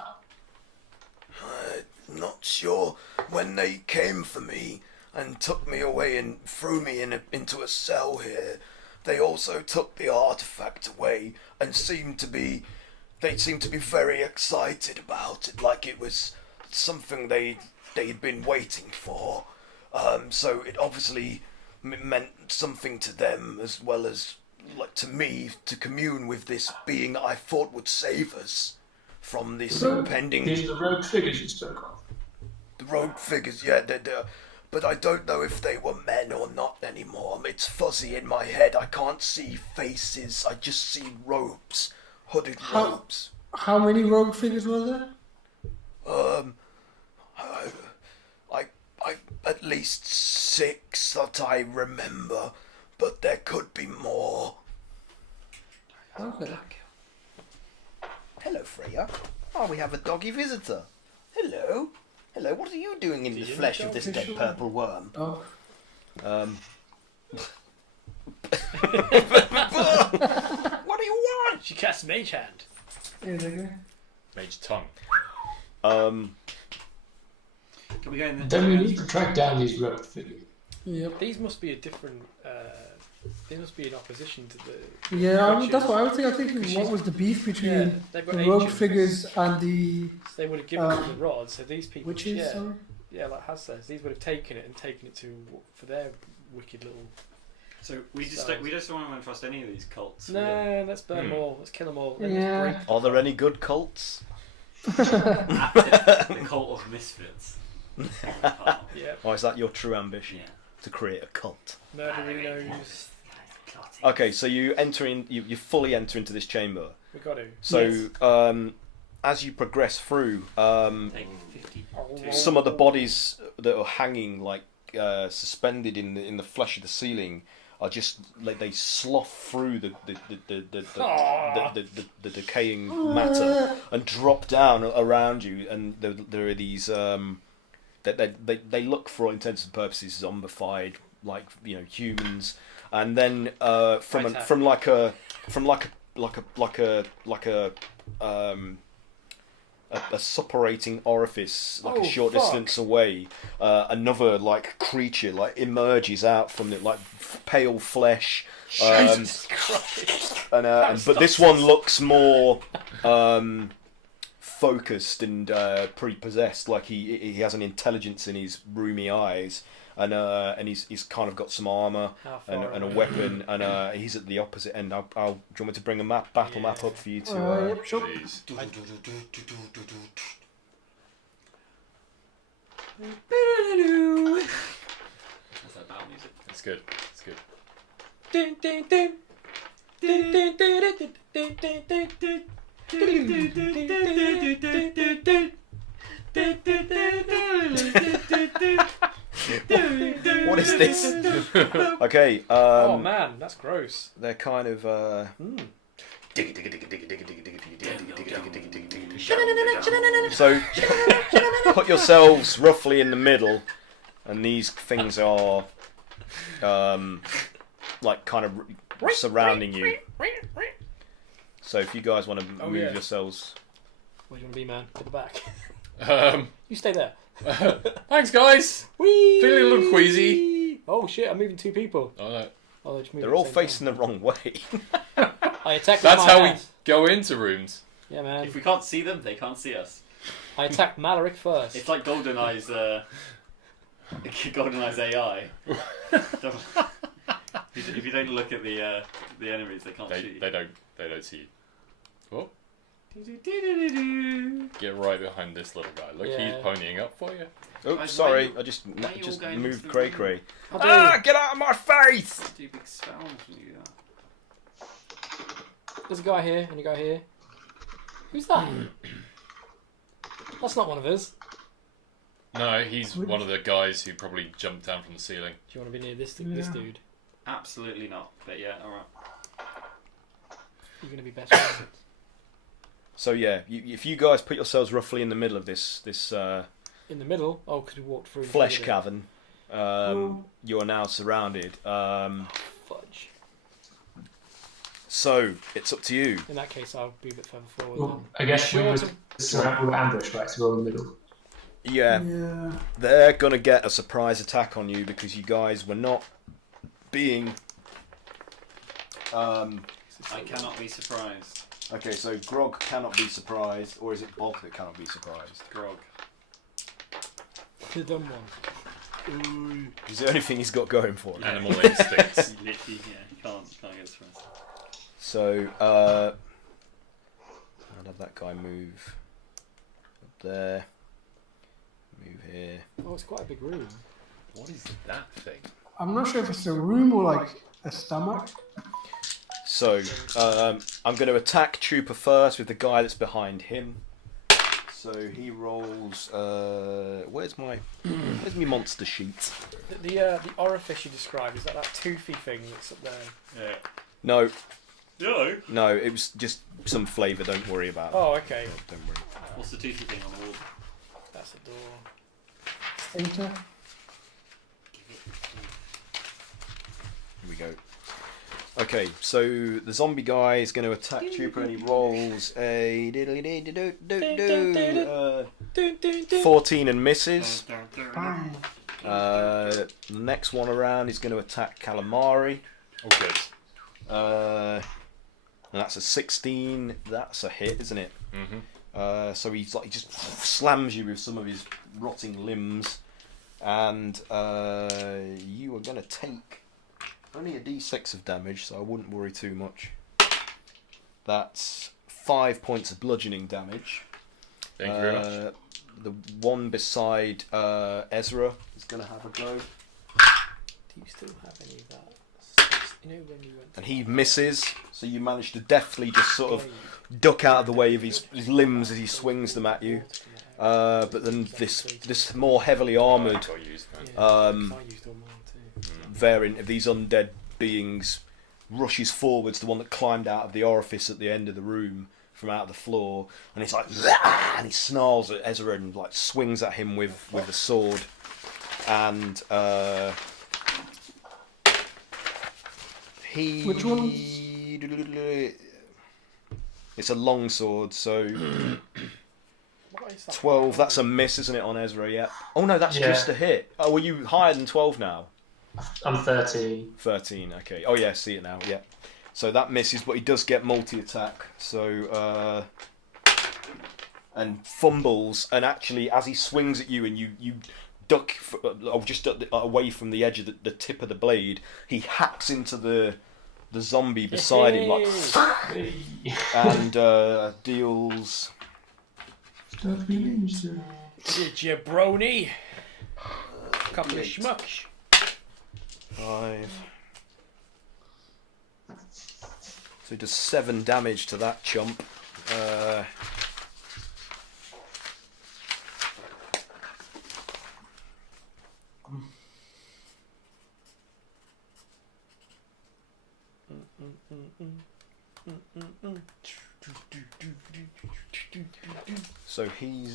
I'm not sure. When they came for me and took me away and threw me into a cell here, they also took the artifact away and seemed to be very excited about it, like it was something they'd been waiting for. So it obviously meant something to them as well as like to me to commune with this being I thought would save us from this impending. These are the rogue figures you spoke of. The rogue figures, yeah, but I don't know if they were men or not anymore. It's fuzzy in my head. I can't see faces. I just see robes, hooded robes. How many rogue figures were there? I at least 6 that I remember, but there could be more. Okay. Hello, Freya. Oh, we have a doggy visitor. Hello. Hello, what are you doing in the flesh of this dead purple worm? Oh. What do you want? She cast Mage Hand. Here they go. Mage tongue. Can we go in the... Then we need to track down these rogue figures. Yep. These must be a different. They must be in opposition to the. Yeah, that's what I was thinking. I'm Because thinking, what was the beef between Yeah, they've got the rogue agents. figures and the So they would have given them the rod. So these people. witches? Yeah, Sorry. yeah, like Has says, these would have taken it and taken it to for their wicked little. So we just don't want to trust any of these cults. No, let's burn them all. Let's kill them all. Let's Yeah. break Are there any good cults? The cult of Misfits. Yeah. Or is that your true ambition? Yeah. To create a cult? Murdering those. Okay, so you enter in. You fully enter into this chamber. We got to. So as you progress through, Take 52. some of the bodies that are hanging like suspended in the flesh of the ceiling are just like they slough through the decaying matter and drop down around you, and there are these they look for all intents and purposes zombified, like humans, and then from like a suppurating orifice, like a short distance away, another like creature like emerges out from it, like pale flesh. Jesus Christ. But this one looks more focused and prepossessed, like he has an intelligence in his roomy eyes, and he's kind of got some armor and a weapon, and he's at the opposite end. Do you want me to bring a battle map up for you to? Yep, sure. Please. That's that battle music. It's good. It's good. Dun, dun, dun. Dun, dun, dun, dun, dun, dun, dun, dun. What is this? Okay. Oh man, that's gross. They're kind of. So put yourselves roughly in the middle, and these things are like kind of surrounding you. So if you guys want to move yourselves. Where do you want to be, man? At the back. Um, You stay there. thanks, guys. Whee! Feeling a little queasy. Oh shit! I'm moving two people. Oh no. Oh, they're just moving They're all at the same facing the wrong way. time. I attack. That's with my how we ass. go into rooms. Yeah, man. If we can't see them, they can't see us. I attack Malaric first. It's like GoldenEye's GoldenEye's AI. If you don't look at the enemies, they can't shoot you. They don't see you. Oh, get right behind this little guy. Look, Yeah. he's ponying up for you. Oh, Guys, sorry, why I just why are you all going moved into the Cray room? Cray. Get out of my face! Do big spells when you do that. There's a guy here and a guy here. Who's that? That's not one of us. No, he's one of the guys who probably jumped down from the ceiling. Do you want to be near this Yeah. dude? Absolutely not. But yeah, all right. You're going to be better. Than So yeah, if you guys put yourselves roughly in the middle of this in the middle. Oh, because we walked through. flesh the cavern, you are now surrounded. Fudge. So it's up to you. In that case, I'll be a bit further forward. Well, I guess we Sure. would surround with ambush, right? So we're in the middle. Yeah, Yeah. they're gonna get a surprise attack on you because you guys were not being. I cannot be surprised. Okay, so Grog cannot be surprised, or is it Bulk that cannot be surprised? Grog. The dumb one. Is the only thing he's got going for him. Animal instincts. Literally, yeah, you can't get surprised. So, I'd have that guy move up there, move here. Oh, it's quite a big room. What is that thing? I'm not sure if it's a room or like a stomach. So, I'm going to attack Trooper first with the guy that's behind him. So he rolls. Where's my monster sheet? The orifice you described, is that toothy thing that's up there? Yeah. No, No. no, it was just some flavour. Don't worry about it. Oh, okay. Don't worry. What's the toothy thing on the wall? That's a door. Enter. Here we go. Okay, so the zombie guy is going to attack Trooper, and he rolls a 14 and misses. Bang. The next one around is going to attack Calamari. Oh, good. And that's a 16. That's a hit, isn't it? Mm-hmm. So he just slams you with some of his rotting limbs, and you are going to take only a d6 of damage, so I wouldn't worry too much. That's 5 points of bludgeoning damage. Thank you very much. The one beside Ezra is going to have a go. Do you still have any of that? You know when you went. And he misses, so you manage to deftly just sort of duck out of the way of his limbs as he swings them at you. But then this more heavily armoured Got used, man. I used all mine too. variant of these undead beings rushes forwards, the one that climbed out of the orifice at the end of the room from out of the floor, and it's like, "Rah!" And he snarls at Ezra and like swings at him with the sword, and he. Which one? It's a long sword, so What is that? 12. That's a miss, isn't it, on Ezra? Yeah. Oh no, that's just a hit. Oh, were you higher than 12 now? I'm 13. 13. Okay. Oh yeah, see it now. Yeah. So that misses, but he does get multi-attack. So and fumbles, and actually, as he swings at you, and you duck just away from the edge of the tip of the blade, he hacks into the zombie beside him, like, and deals. Jabroni. Couple of schmucks. 5. So he does 7 damage to that chump. So he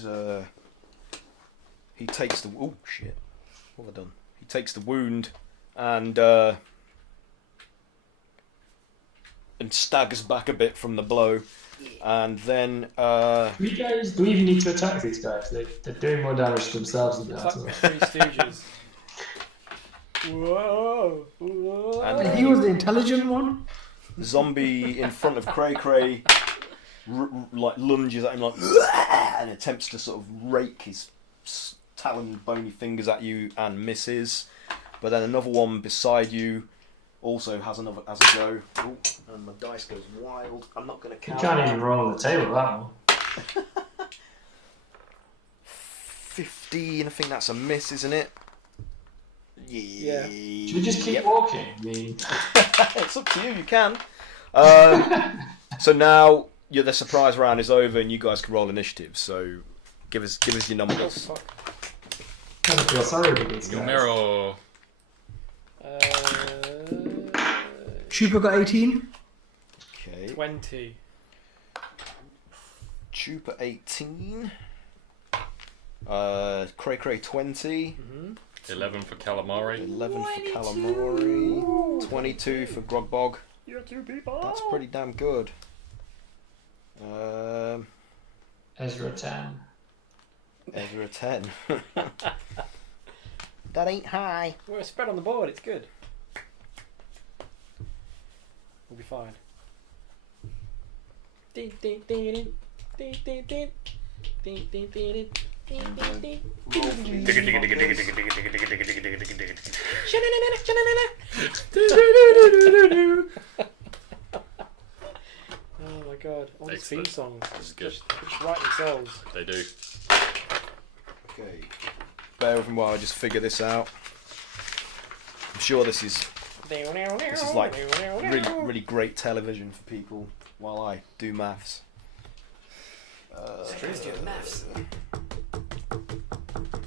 takes the oh shit, what have I done? He takes the wound and staggers back a bit from the blow, and then Do we even need to attack these guys? They're doing more damage to themselves than It's that. like the Three Stooges. Whoa! Whoa. And he was the intelligent one. zombie in front of Cray Cray like lunges at him like and attempts to sort of rake his talon bony fingers at you and misses, but then another one beside you also has a go. Ooh, and my dice goes wild. I'm not going to You count. can't even roll on the table that one. 15. I think that's a miss, isn't it? Yeah. Should we just keep walking? I mean, It's up to you. You can. So now the surprise round is over, and you guys can roll initiative. So give us your numbers. I don't feel sorry for these Your guys. mirror. Chupa got 18. Okay. 20. Chupa 18. Cray Cray 20. 11 for calamari. 11 for calamari. 22 for Grogbog. You're 2 people. That's pretty damn good. Ezra 10. Ezra 10. That ain't high. We're spread on the board. It's good. We'll be fine. Ding ding ding ding ding ding ding ding ding ding ding ding. Oh my god! All these theme songs. This is good. Just write themselves. They do. Okay. Bear with me while I just figure this out. I'm sure this is like really great television for people while I do maths. Please do maths.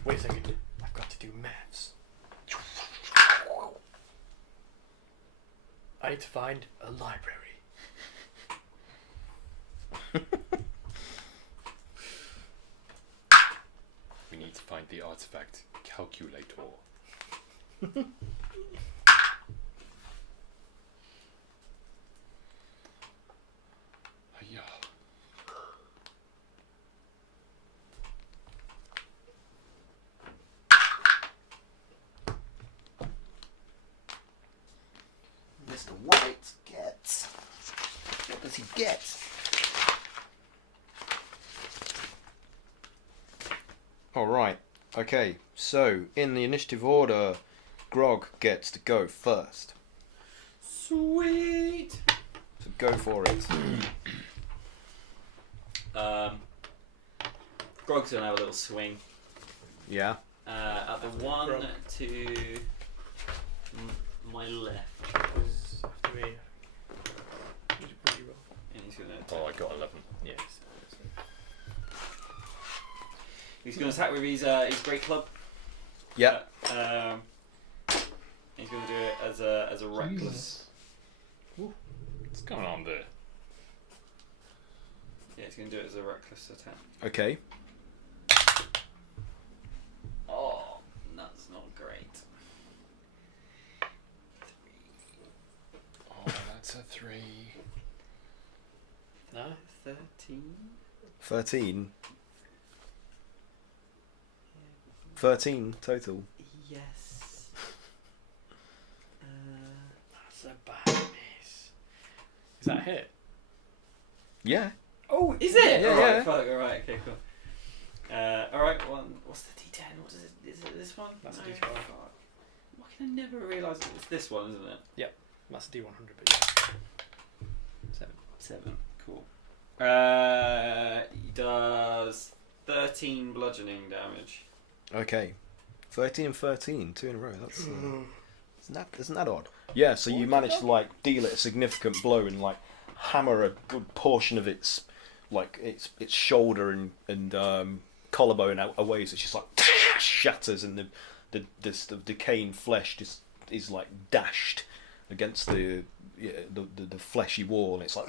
Wait a second. I've got to do maths. I need to find a library. We need to find the artefact calculator. Hiya. Mr. White gets? What does he get? Alright, okay, so in the initiative order, Grog gets to go first. Sweet. So go for it. Grog's gonna have a little swing. Yeah. At the one Grog. to my left, After me. What did you roll? and he's gonna. Oh, I got 11. Yes. He's gonna attack with his great club. Yeah. He's gonna do it as a reckless. Jesus. What's going on there? Yeah, he's gonna do it as a reckless attack. Okay. Oh, that's not great. Oh, that's a 3. No? 13. 13. 13 total. Yes. That's a bad miss. Is that a hit? Yeah. Oh, is it? Yeah, Alright, yeah. fuck, alright, okay, cool. Alright, what's the D10? What is it? Is it this one? That's a No, D12. fuck. Why can I never realise it's this one, isn't it? That's a D100, but yeah. 7. Cool. He does 13 bludgeoning damage. Okay. 13 and 13, 2 in a row. That's isn't that odd? Yeah. So you manage to like deal it a significant blow and like hammer a good portion of its shoulder and collarbone away. So it's just like shatters and the decaying flesh just is like dashed against the fleshy wall. And it's like,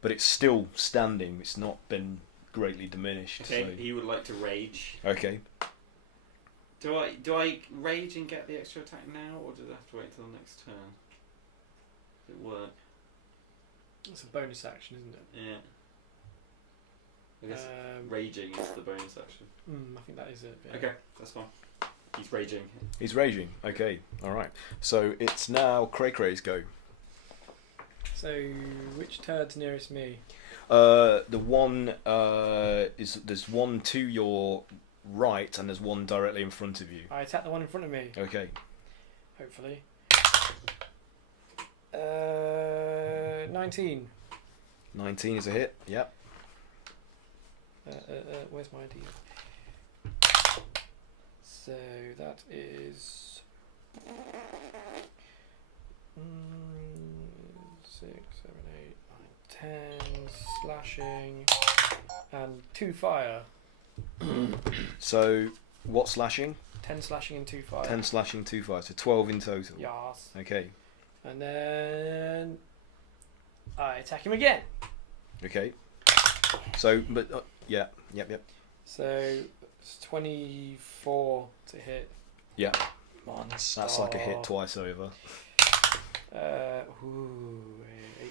but it's still standing. It's not been greatly diminished. Okay, So. he would like to rage. Okay. Do I rage and get the extra attack now, or does it have to wait till the next turn? Does it work? It's a bonus action, isn't it? Yeah. I guess raging is the bonus action. I think that is it. Yeah. Okay, that's fine. He's raging. He's raging. Okay. All right. So it's now Cray Cray's go. So, which turd's nearest me? The one there's one to your right and there's one directly in front of you. I attack the one in front of me, Okay. hopefully. 19. 19 is a hit. Yep. Where's my ID? So that is 6, 7, 8, 9, 10 slashing and 2 fire. So what slashing? 10 slashing and 2 fire. 10 slashing, 2 fire. So 12 in total. Yes. Okay. And then I attack him again. Okay. So but yeah. Yep. So it's 24 to hit. Yeah. Monster. That's like a hit twice over. 8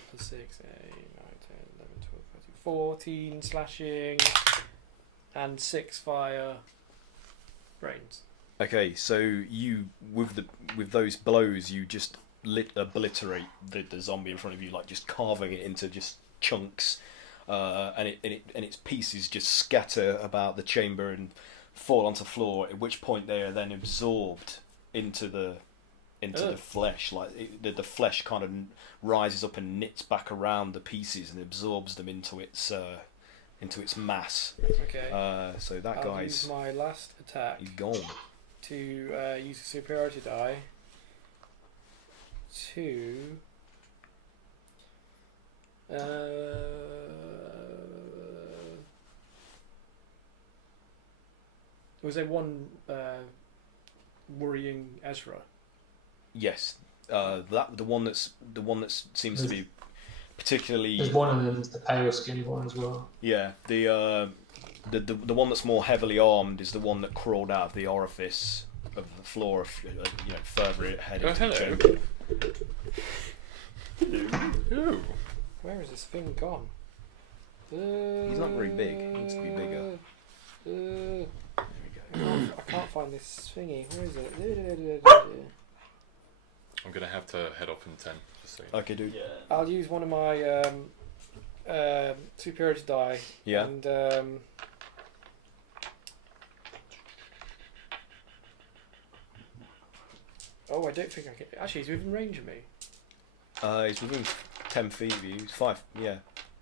plus 6, 8, 9, 10, 11, 12, 13, 14 slashing and 6 fire brains. Okay, so you with those blows you just obliterate the zombie in front of you, like just carving it into just chunks, and its pieces just scatter about the chamber and fall onto the floor. At which point they are then absorbed into the flesh. Like the flesh kind of rises up and knits back around the pieces and absorbs them into its mass. Okay. So that I'll guy's use my last attack he's gone. to use a superiority die to was there one worrying Ezra? Yes, the one that seems to be particularly. There's one of them, the pale skinned one as well. Yeah, the one that's more heavily armed is the one that crawled out of the orifice of the floor, further ahead into the chamber. Ooh. Where is this thing gone? He's not very big. He needs to be bigger. There we go. I can't find this thingy. Where is it? I'm gonna have to head off in 10. Just so you know. Okay, dude. Yeah. I'll use one of my superiority die. Yeah. And oh, I don't think I can. Actually, he's within range of me. He's within 10 feet of you. He's 5. Yeah.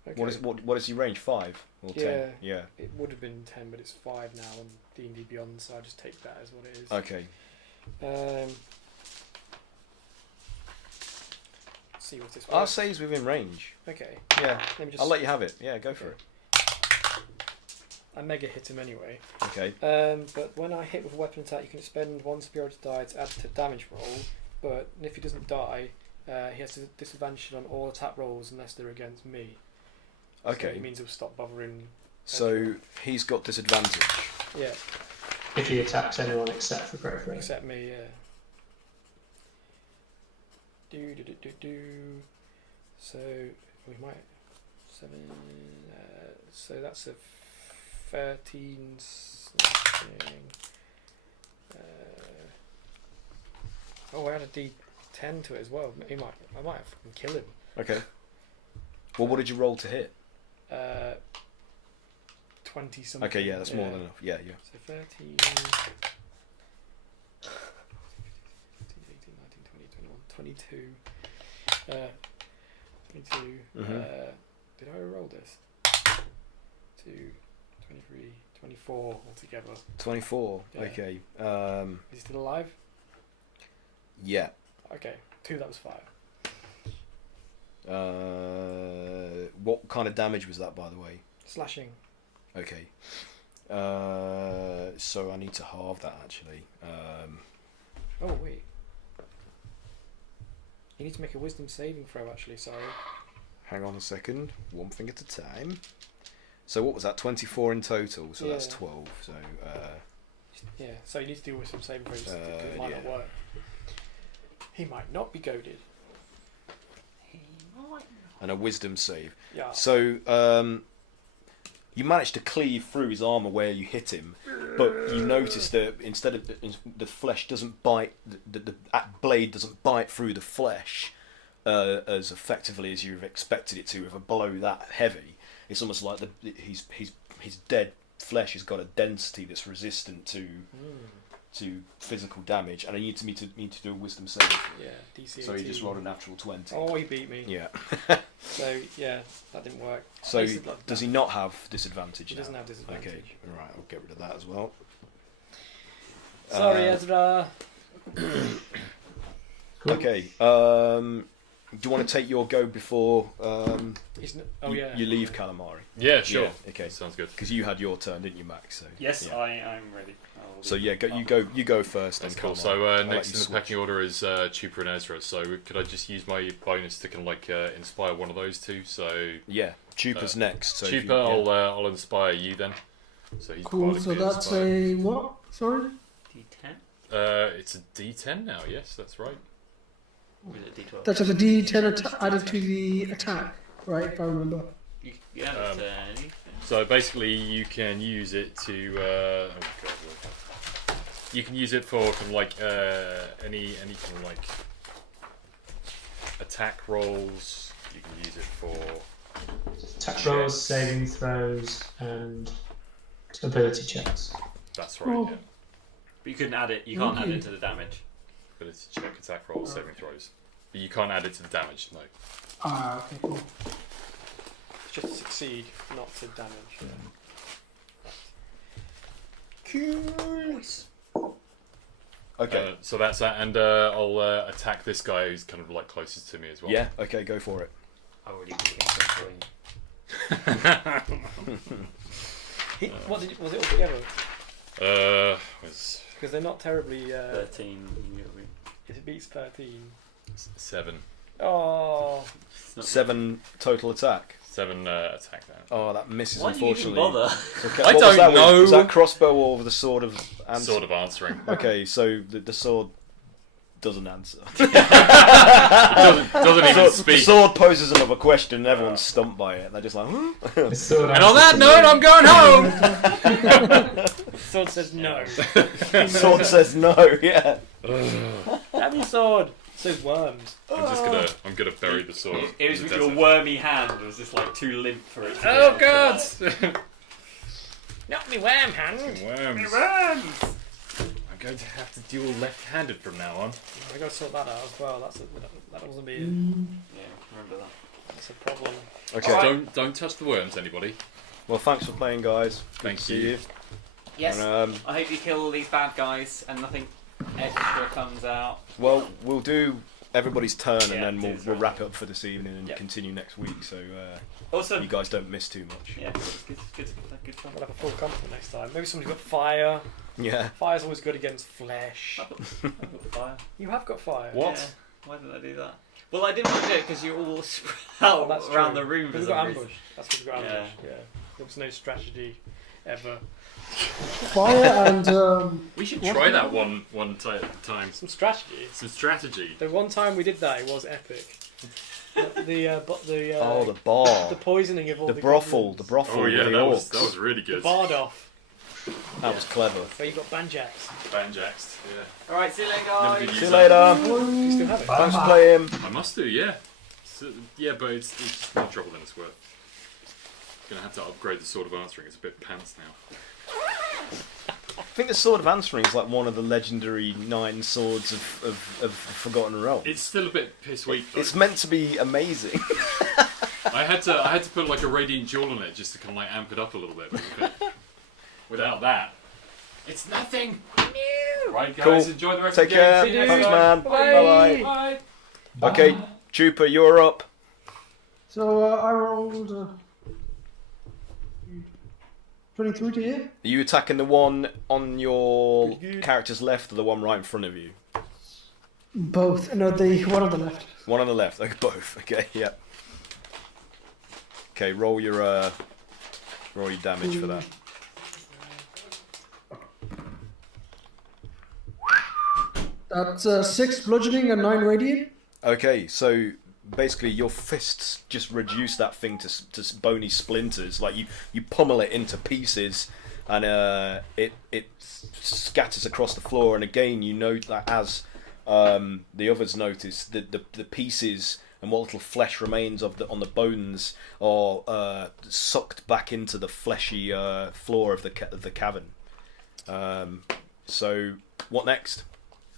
Okay. What is your range? 5 or 10? Yeah. Yeah. It would have been 10, but it's 5 now on D&D Beyond, so I'll just take that as what it is. Okay. Let's see what this I'll was. say he's within range. Okay. Yeah. Let me just. I'll let you have it. Yeah, go for it. I mega hit him anyway. Okay. But when I hit with a weapon attack, you can spend 1 superiority die to add to the damage roll. But if he doesn't die, he has a disadvantage on all attack rolls unless they're against me. So Okay. it means he'll stop bothering. So he's got disadvantage. Yeah, If he attacks anyone except for Grave Ring. except me. Yeah. So we might 7. So that's a 13 slashing. Oh, I had a D10 to it as well. I might have fucking kill him. Okay. Well, what did you roll to hit? 20 something. Okay, yeah, that's more than enough. Yeah, yeah. So 13, 18, 19, 20, 21, 22. 22. Did I roll this? 2, 23, 24 altogether. 24. Yeah. Okay. Is he still alive? Yeah. Okay, 2, that was 5. What kind of damage was that, by the way? Slashing. Okay. So I need to halve that actually. Oh, wait. You need to make a wisdom saving throw, actually, sorry. Hang on a second. One thing at a time. So what was that? 24 in total. So that's Yeah. 12. So Yeah, so you need to do wisdom saving throws. 'Cause it might not yeah. work. He might not be goaded. and a wisdom save. Yeah. So you managed to cleave through his armor where you hit him, but you notice that instead of the flesh doesn't bite, the blade doesn't bite through the flesh as effectively as you've expected it to with a blow that heavy. It's almost like his dead flesh has got a density that's resistant to physical damage, and I need to do a wisdom save. Yeah, DC 18. So he just rolled a natural 20. Oh, he beat me. Yeah. So yeah, that didn't work. So Wasted like does that. he not have disadvantage? He now? doesn't have disadvantage. Okay, right. I'll get rid of that as well. Sorry, Ezra. Okay. Do you want to take your go before you leave Calamari? Yeah, sure. Yeah, okay. Sounds good. Because you had your turn, didn't you, Max? So, Yes, yeah. I'm ready. So yeah, you go first. That's then cool. Calamari. So I'll next let in you the pecking order is Chupa and Ezra. So could I just use my bonus to kind of inspire one of those two? So yeah, Chupa's next. So if Chupa, I'll inspire you then. So he's Cool. So bardically that's inspired. a what? Sorry. D10? It's a D10 now. Yes, that's right. Or is it D12? That's just a D10 added to the attack, right? If I remember. You have it to anything. So basically, you can use it to. Oh God. You can use it for kind of like any kind of like attack rolls. You can use it for Attack rolls, saving throws, and ability checks. That's right. Oh. Yeah. But you couldn't add it. You can't add it to the damage. Ability check, attack rolls, saving throws. But you can't add it to the damage. No. Ah, okay, cool. It's just to succeed, not to damage. Okay. So that's that, and I'll attack this guy who's kind of like closest to me as well. Yeah. Okay. Go for it. I already became Was it altogether? Was Because they're not terribly. 13. If it beats 13. 7. Oh. 7 total attack. 7 attack now. Oh, that misses. Why do you even unfortunately. bother? Okay, I what was don't that with? know. Was that crossbow or the sword of answer? Sort of answering. Okay, so the sword doesn't answer. doesn't even The speak. sword poses another question and everyone's stumped by it. They're just like, And on that note, I'm going home. Sword says no. sword says no, yeah. Have your sword. So worms. I'm gonna bury the sword. It was in with the your desert. wormy hand. It was just like too limp for it. To Oh be able God! Not me worm hand. Worms. to run. I'm going to have to duel left-handed from now on. I got to sort that out as well. That wasn't me. Yeah, remember that. That's a problem. Okay. Don't touch the worms, anybody. Well, thanks for playing, guys. Thank See you. you. Yes. And, I hope you kill all these bad guys and nothing extra comes out. well, we'll do everybody's turn, and Yeah, then do we'll the wrap it up for this evening and Yep. continue next week. So Also, you guys don't miss too much. yeah, it's good fun. We'll have a full complement next time. Maybe somebody's got fire. Yeah. Fire's always good against flesh. I've got fire. You have got fire. What? Yeah. Why did I do that? Well, I didn't want to do it because you're all spread out That's around true. the room for We some got reason. ambushed. That's because we got Yeah. ambushed. Yeah. There was no strategy ever. Fire and We should What? try that one time. Some strategy. Some strategy. The one time we did that, it was epic. The Oh, the bar. the poisoning of all The the brothel. goblins. The brothel Oh with yeah, the that was orcs. really The good. Bardoff, That was clever. where you got banjacks. Banjaxed. Yeah. Alright, see you later, Never did guys. use See you that. later. Do you still have it? Thanks for playing. I must do, yeah. So, yeah, but it's just more trouble than it's worth. Gonna have to upgrade the Sword of Answering. It's a bit pants now. I think the Sword of Answering is like one of the legendary 9 swords of Forgotten Realms. It's still a bit piss weak. Though. It's meant to be amazing. I had to put like a Radiant Jewel on it just to kind of like amp it up a little bit. But without that, it's nothing. Right, guys, Cool. enjoy the rest Take of the game. care. See you Thanks, next man. time. Bye-bye. Bye. Okay, Trooper, you're up. so I rolled 23 to hit. Are you attacking the one on your character's left or the one right in front of you? Both. No, the one on the left. One on the left. Okay, both. Okay, yeah. Okay, roll your damage for that. That's 6 bludgeoning and 9 radiant. Okay, so basically your fists just reduce that thing to bony splinters. Like you pummel it into pieces, and it scatters across the floor. And again, you note that as the others notice, the pieces and what little flesh remains on the bones are sucked back into the fleshy floor of the cavern. So what next?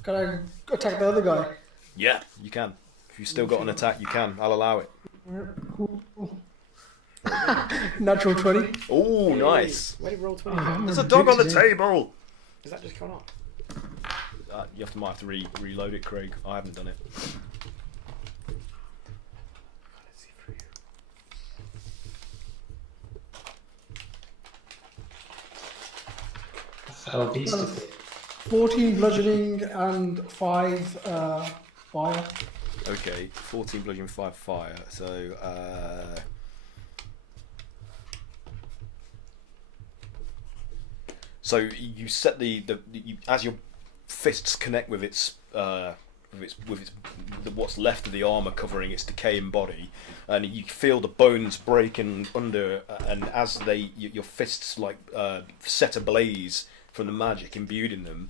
Can I attack the other guy? Yeah, you can. If you've still got an attack, you can. I'll allow it. Natural 20. Oh, nice. Where did you roll 20? There's a dog on the table. Is that just gone off? You might have to reload it, Craig. I haven't done it. Let's see for you. Fell beast. 14 bludgeoning and 5 fire. Okay, 14 bludgeoning, 5 fire. So you set as your fists connect with its what's left of the armor covering its decaying body, and you feel the bones breaking under, and as your fists set ablaze from the magic imbued in them,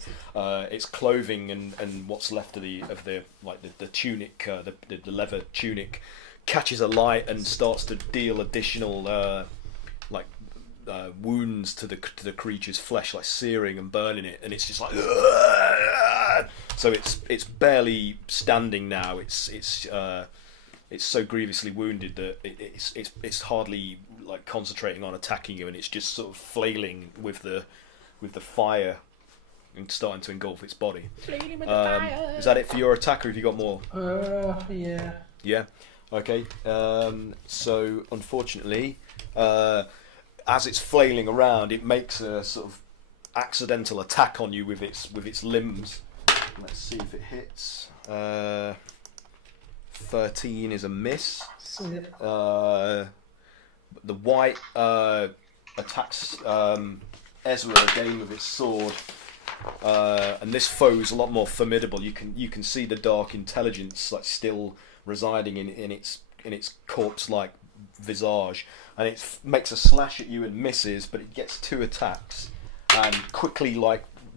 its clothing and what's left of the tunic, the leather tunic, catches alight and starts to deal additional wounds to the creature's flesh, like searing and burning it, and it's just like. So it's barely standing now. It's so grievously wounded that it's hardly like concentrating on attacking you, and it's just sort of flailing with the fire and starting to engulf its body. Is that it for your attack, or have you got more? Yeah. Yeah. Okay. So unfortunately, as it's flailing around, it makes a sort of accidental attack on you with its limbs. Let's see if it hits. 13 is a miss. The white attacks Ezra again with its sword, and this foe is a lot more formidable. You can see the dark intelligence still residing in its corpse-like visage, and it makes a slash at you and misses, but it gets 2 attacks and quickly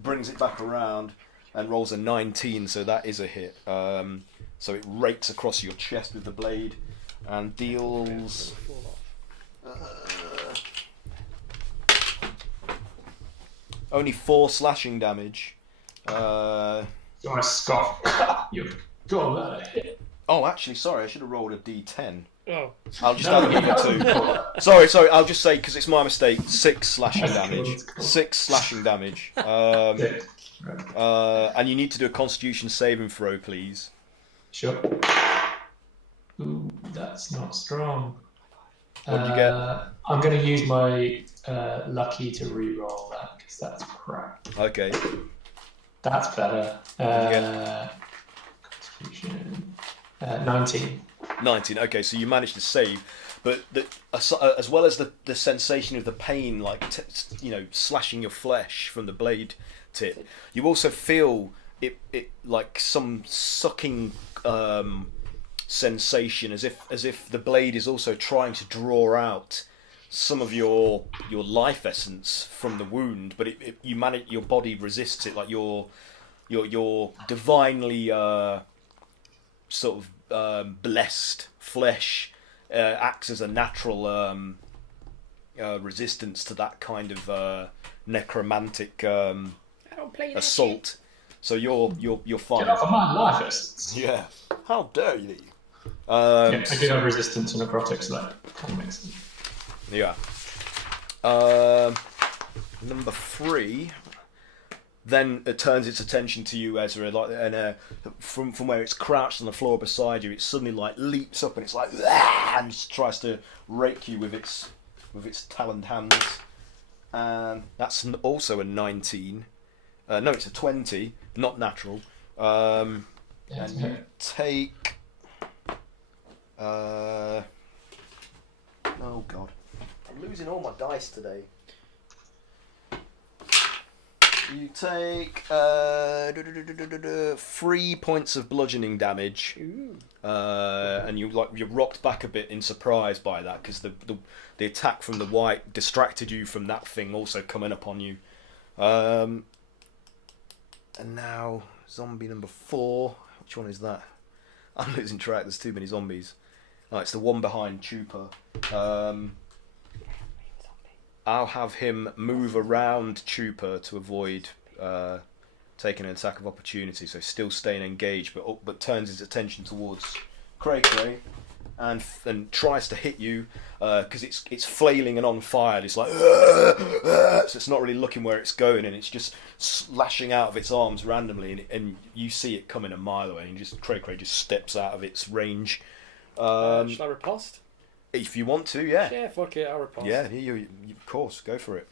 brings it back around and rolls a 19, so that is a hit. So it rakes across your chest with the blade and deals. Only 4 slashing damage. You want to scoff? You've got that. Oh, actually, sorry, I should have rolled a d10. Oh. I'll just add another 2. Sorry, I'll just say, because it's my mistake, 6 slashing damage. Cool. 6 slashing damage. And you need to do a constitution saving throw, please. Sure. Ooh, that's not strong. What did you get? I'm going to use my lucky to re-roll that, because that's crap. Okay. That's better. What Constitution. 19. 19. Okay, so you managed to save, but as well as the sensation of the pain, like slashing your flesh from the blade tip, you also feel it like some sucking sensation, as if the blade is also trying to draw out some of your life essence from the wound, but you manage, your body resists it, like your divinely sort of blessed flesh acts as a natural resistance to that kind of necromantic assault. So you're fine. Get off of my life essence. Yeah. How dare you? I do have resistance to necrotics, so that kind of makes sense. Yeah. Number 3. Then it turns its attention to you, Ezra, and from where it's crouched on the floor beside you, it suddenly like leaps up and it's like and just tries to rake you with its taloned hands, and that's also a 19. No, it's a 20, not natural. And you take. Oh God, I'm losing all my dice today. You take 3 points of bludgeoning damage, and you're rocked back a bit in surprise by that, because the attack from the white distracted you from that thing also coming upon you. And now zombie number 4. Which one is that? I'm losing track. There's too many zombies. Oh, it's the one behind Chupa. I'll have him move around Chupa to avoid taking an attack of opportunity, so still staying engaged, but turns his attention towards Cray and tries to hit you because it's flailing and on fire. It's like so it's not really looking where it's going, and it's just slashing out of its arms randomly, and you see it coming a mile away, and Cray just steps out of its range. Should I riposte? If you want to, yeah. Yeah, fuck it, I'll riposte. Yeah, you of course, go for it.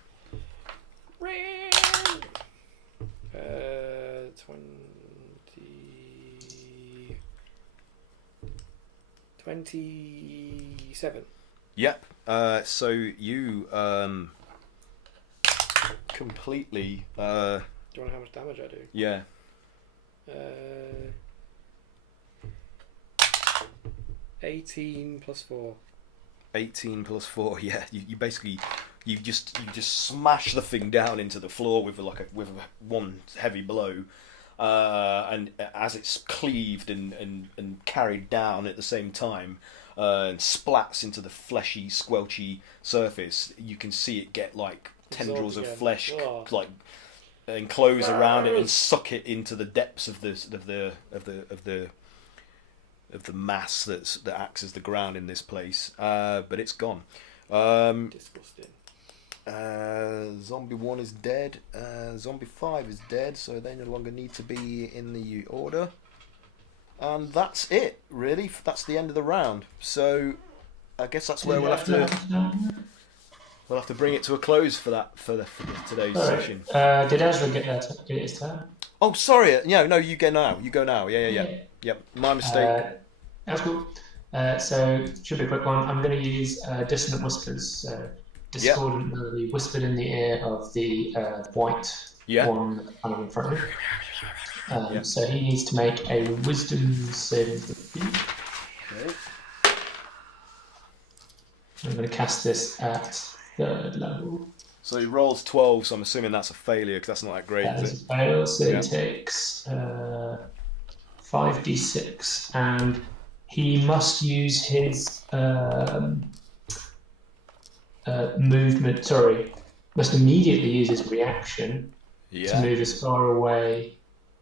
27. Yep. So you completely. Do you want to know how much damage I do? Yeah. 18 plus 4. 18 plus 4. Yeah. You basically you just smash the thing down into the floor with one heavy blow. And as it's cleaved and carried down at the same time, and splats into the fleshy, squelchy surface, you can see it get like tendrils of flesh like enclose around it and suck it into the depths of the mass that acts as the ground in this place. But it's gone. Disgusting. Zombie 1 is dead. Zombie 5 is dead, so they no longer need to be in the order. And that's it, really. That's the end of the round. So I guess that's where we'll have to bring it to a close for today's session. Did Ezra get his turn? Oh, sorry. No, you go now. Yeah. Yep, my mistake. That's cool. So should be a quick one. I'm going to use dissonant whispers. Discordant melody whispered in the ear of the white one kind of in front of him. So he needs to make a wisdom saving throw. Okay. I'm going to cast this at 3rd level. So he rolls 12, so I'm assuming that's a failure because that's not that great. That is a fail, so he takes 5d6, and he must use his movement. Sorry, must immediately use his reaction to move as far away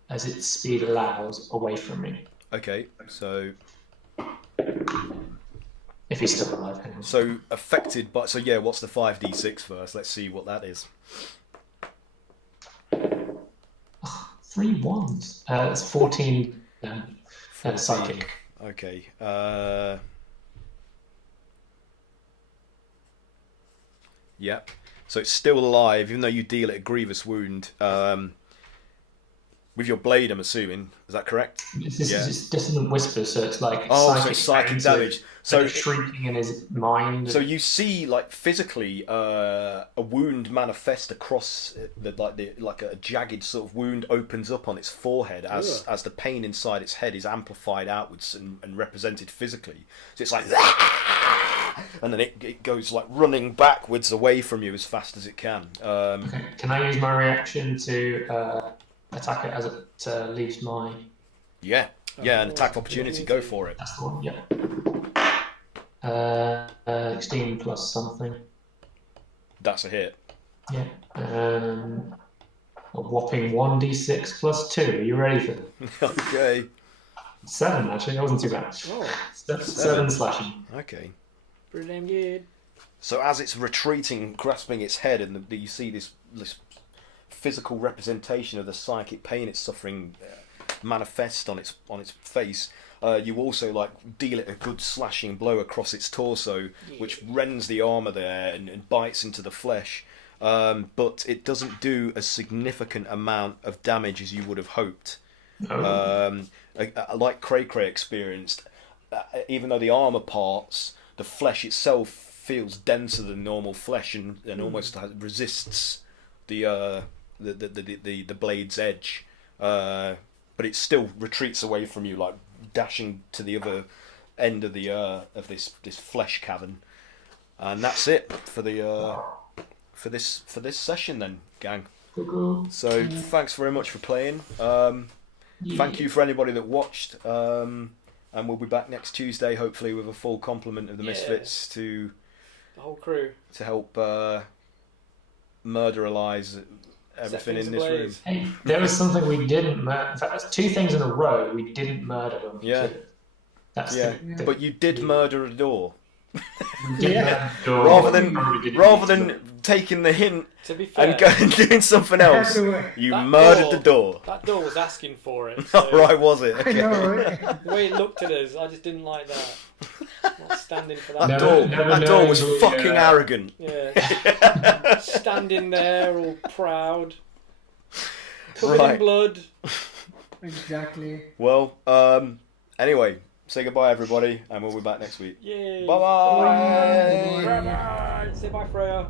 as its speed allows away from me. Okay, so If he's still alive. Hang on. so affected by what's the 5d6 first? Let's see what that is. 3 1s. That's 14 psychic. Okay. Yep. So it's still alive, even though you deal it a grievous wound. With your blade, I'm assuming. Is that correct? This is dissonant whisper, so it's like psychic damage. So it's shrinking in his mind. So you see, like physically, a wound manifest across like a jagged sort of wound opens up on its forehead as the pain inside its head is amplified outwards and represented physically. So it's like, and then it goes like running backwards away from you as fast as it can. Okay. Can I use my reaction to attack it as it leaves my... an attack opportunity, go for it. That's the one, yeah. 16 plus something. That's a hit. Yeah. A whopping 1d6 plus 2. Are you ready for it? Okay. 7, actually. That wasn't too bad. Oh. 7 slashing. Okay. Pretty damn good. So as it's retreating, grasping its head, and you see this physical representation of the psychic pain it's suffering manifest on its face. You also like deal it a good slashing blow across its torso, which rends the armor there and bites into the flesh. But it doesn't do a significant amount of damage as you would have hoped. Like Cray experienced, even though the armor parts, the flesh itself feels denser than normal flesh and almost resists the blade's edge, but it still retreats away from you, like dashing to the other end of the of this flesh cavern, and that's it for the for this session then, gang. So thanks very much for playing. Thank you for anybody that watched, and we'll be back next Tuesday, hopefully with a full complement of the Misfits to the whole crew to help murderalize everything in this room. Hey, there was something we didn't murder. In fact, that's 2 things in a row we didn't murder when we did it. That's But you did murder a door. Rather than taking the hint to be fair, and going doing something else, you murdered the door. That door was asking for it. So Right, was it? Okay. I know, right? the way it looked at us, I just didn't like that. Not standing for that. That door was fucking arrogant. Yeah. Standing there all proud. Covered in blood. Exactly. Well, anyway, say goodbye everybody, and we'll be back next week. Yay. Bye-bye. Bye. Say bye, Freya.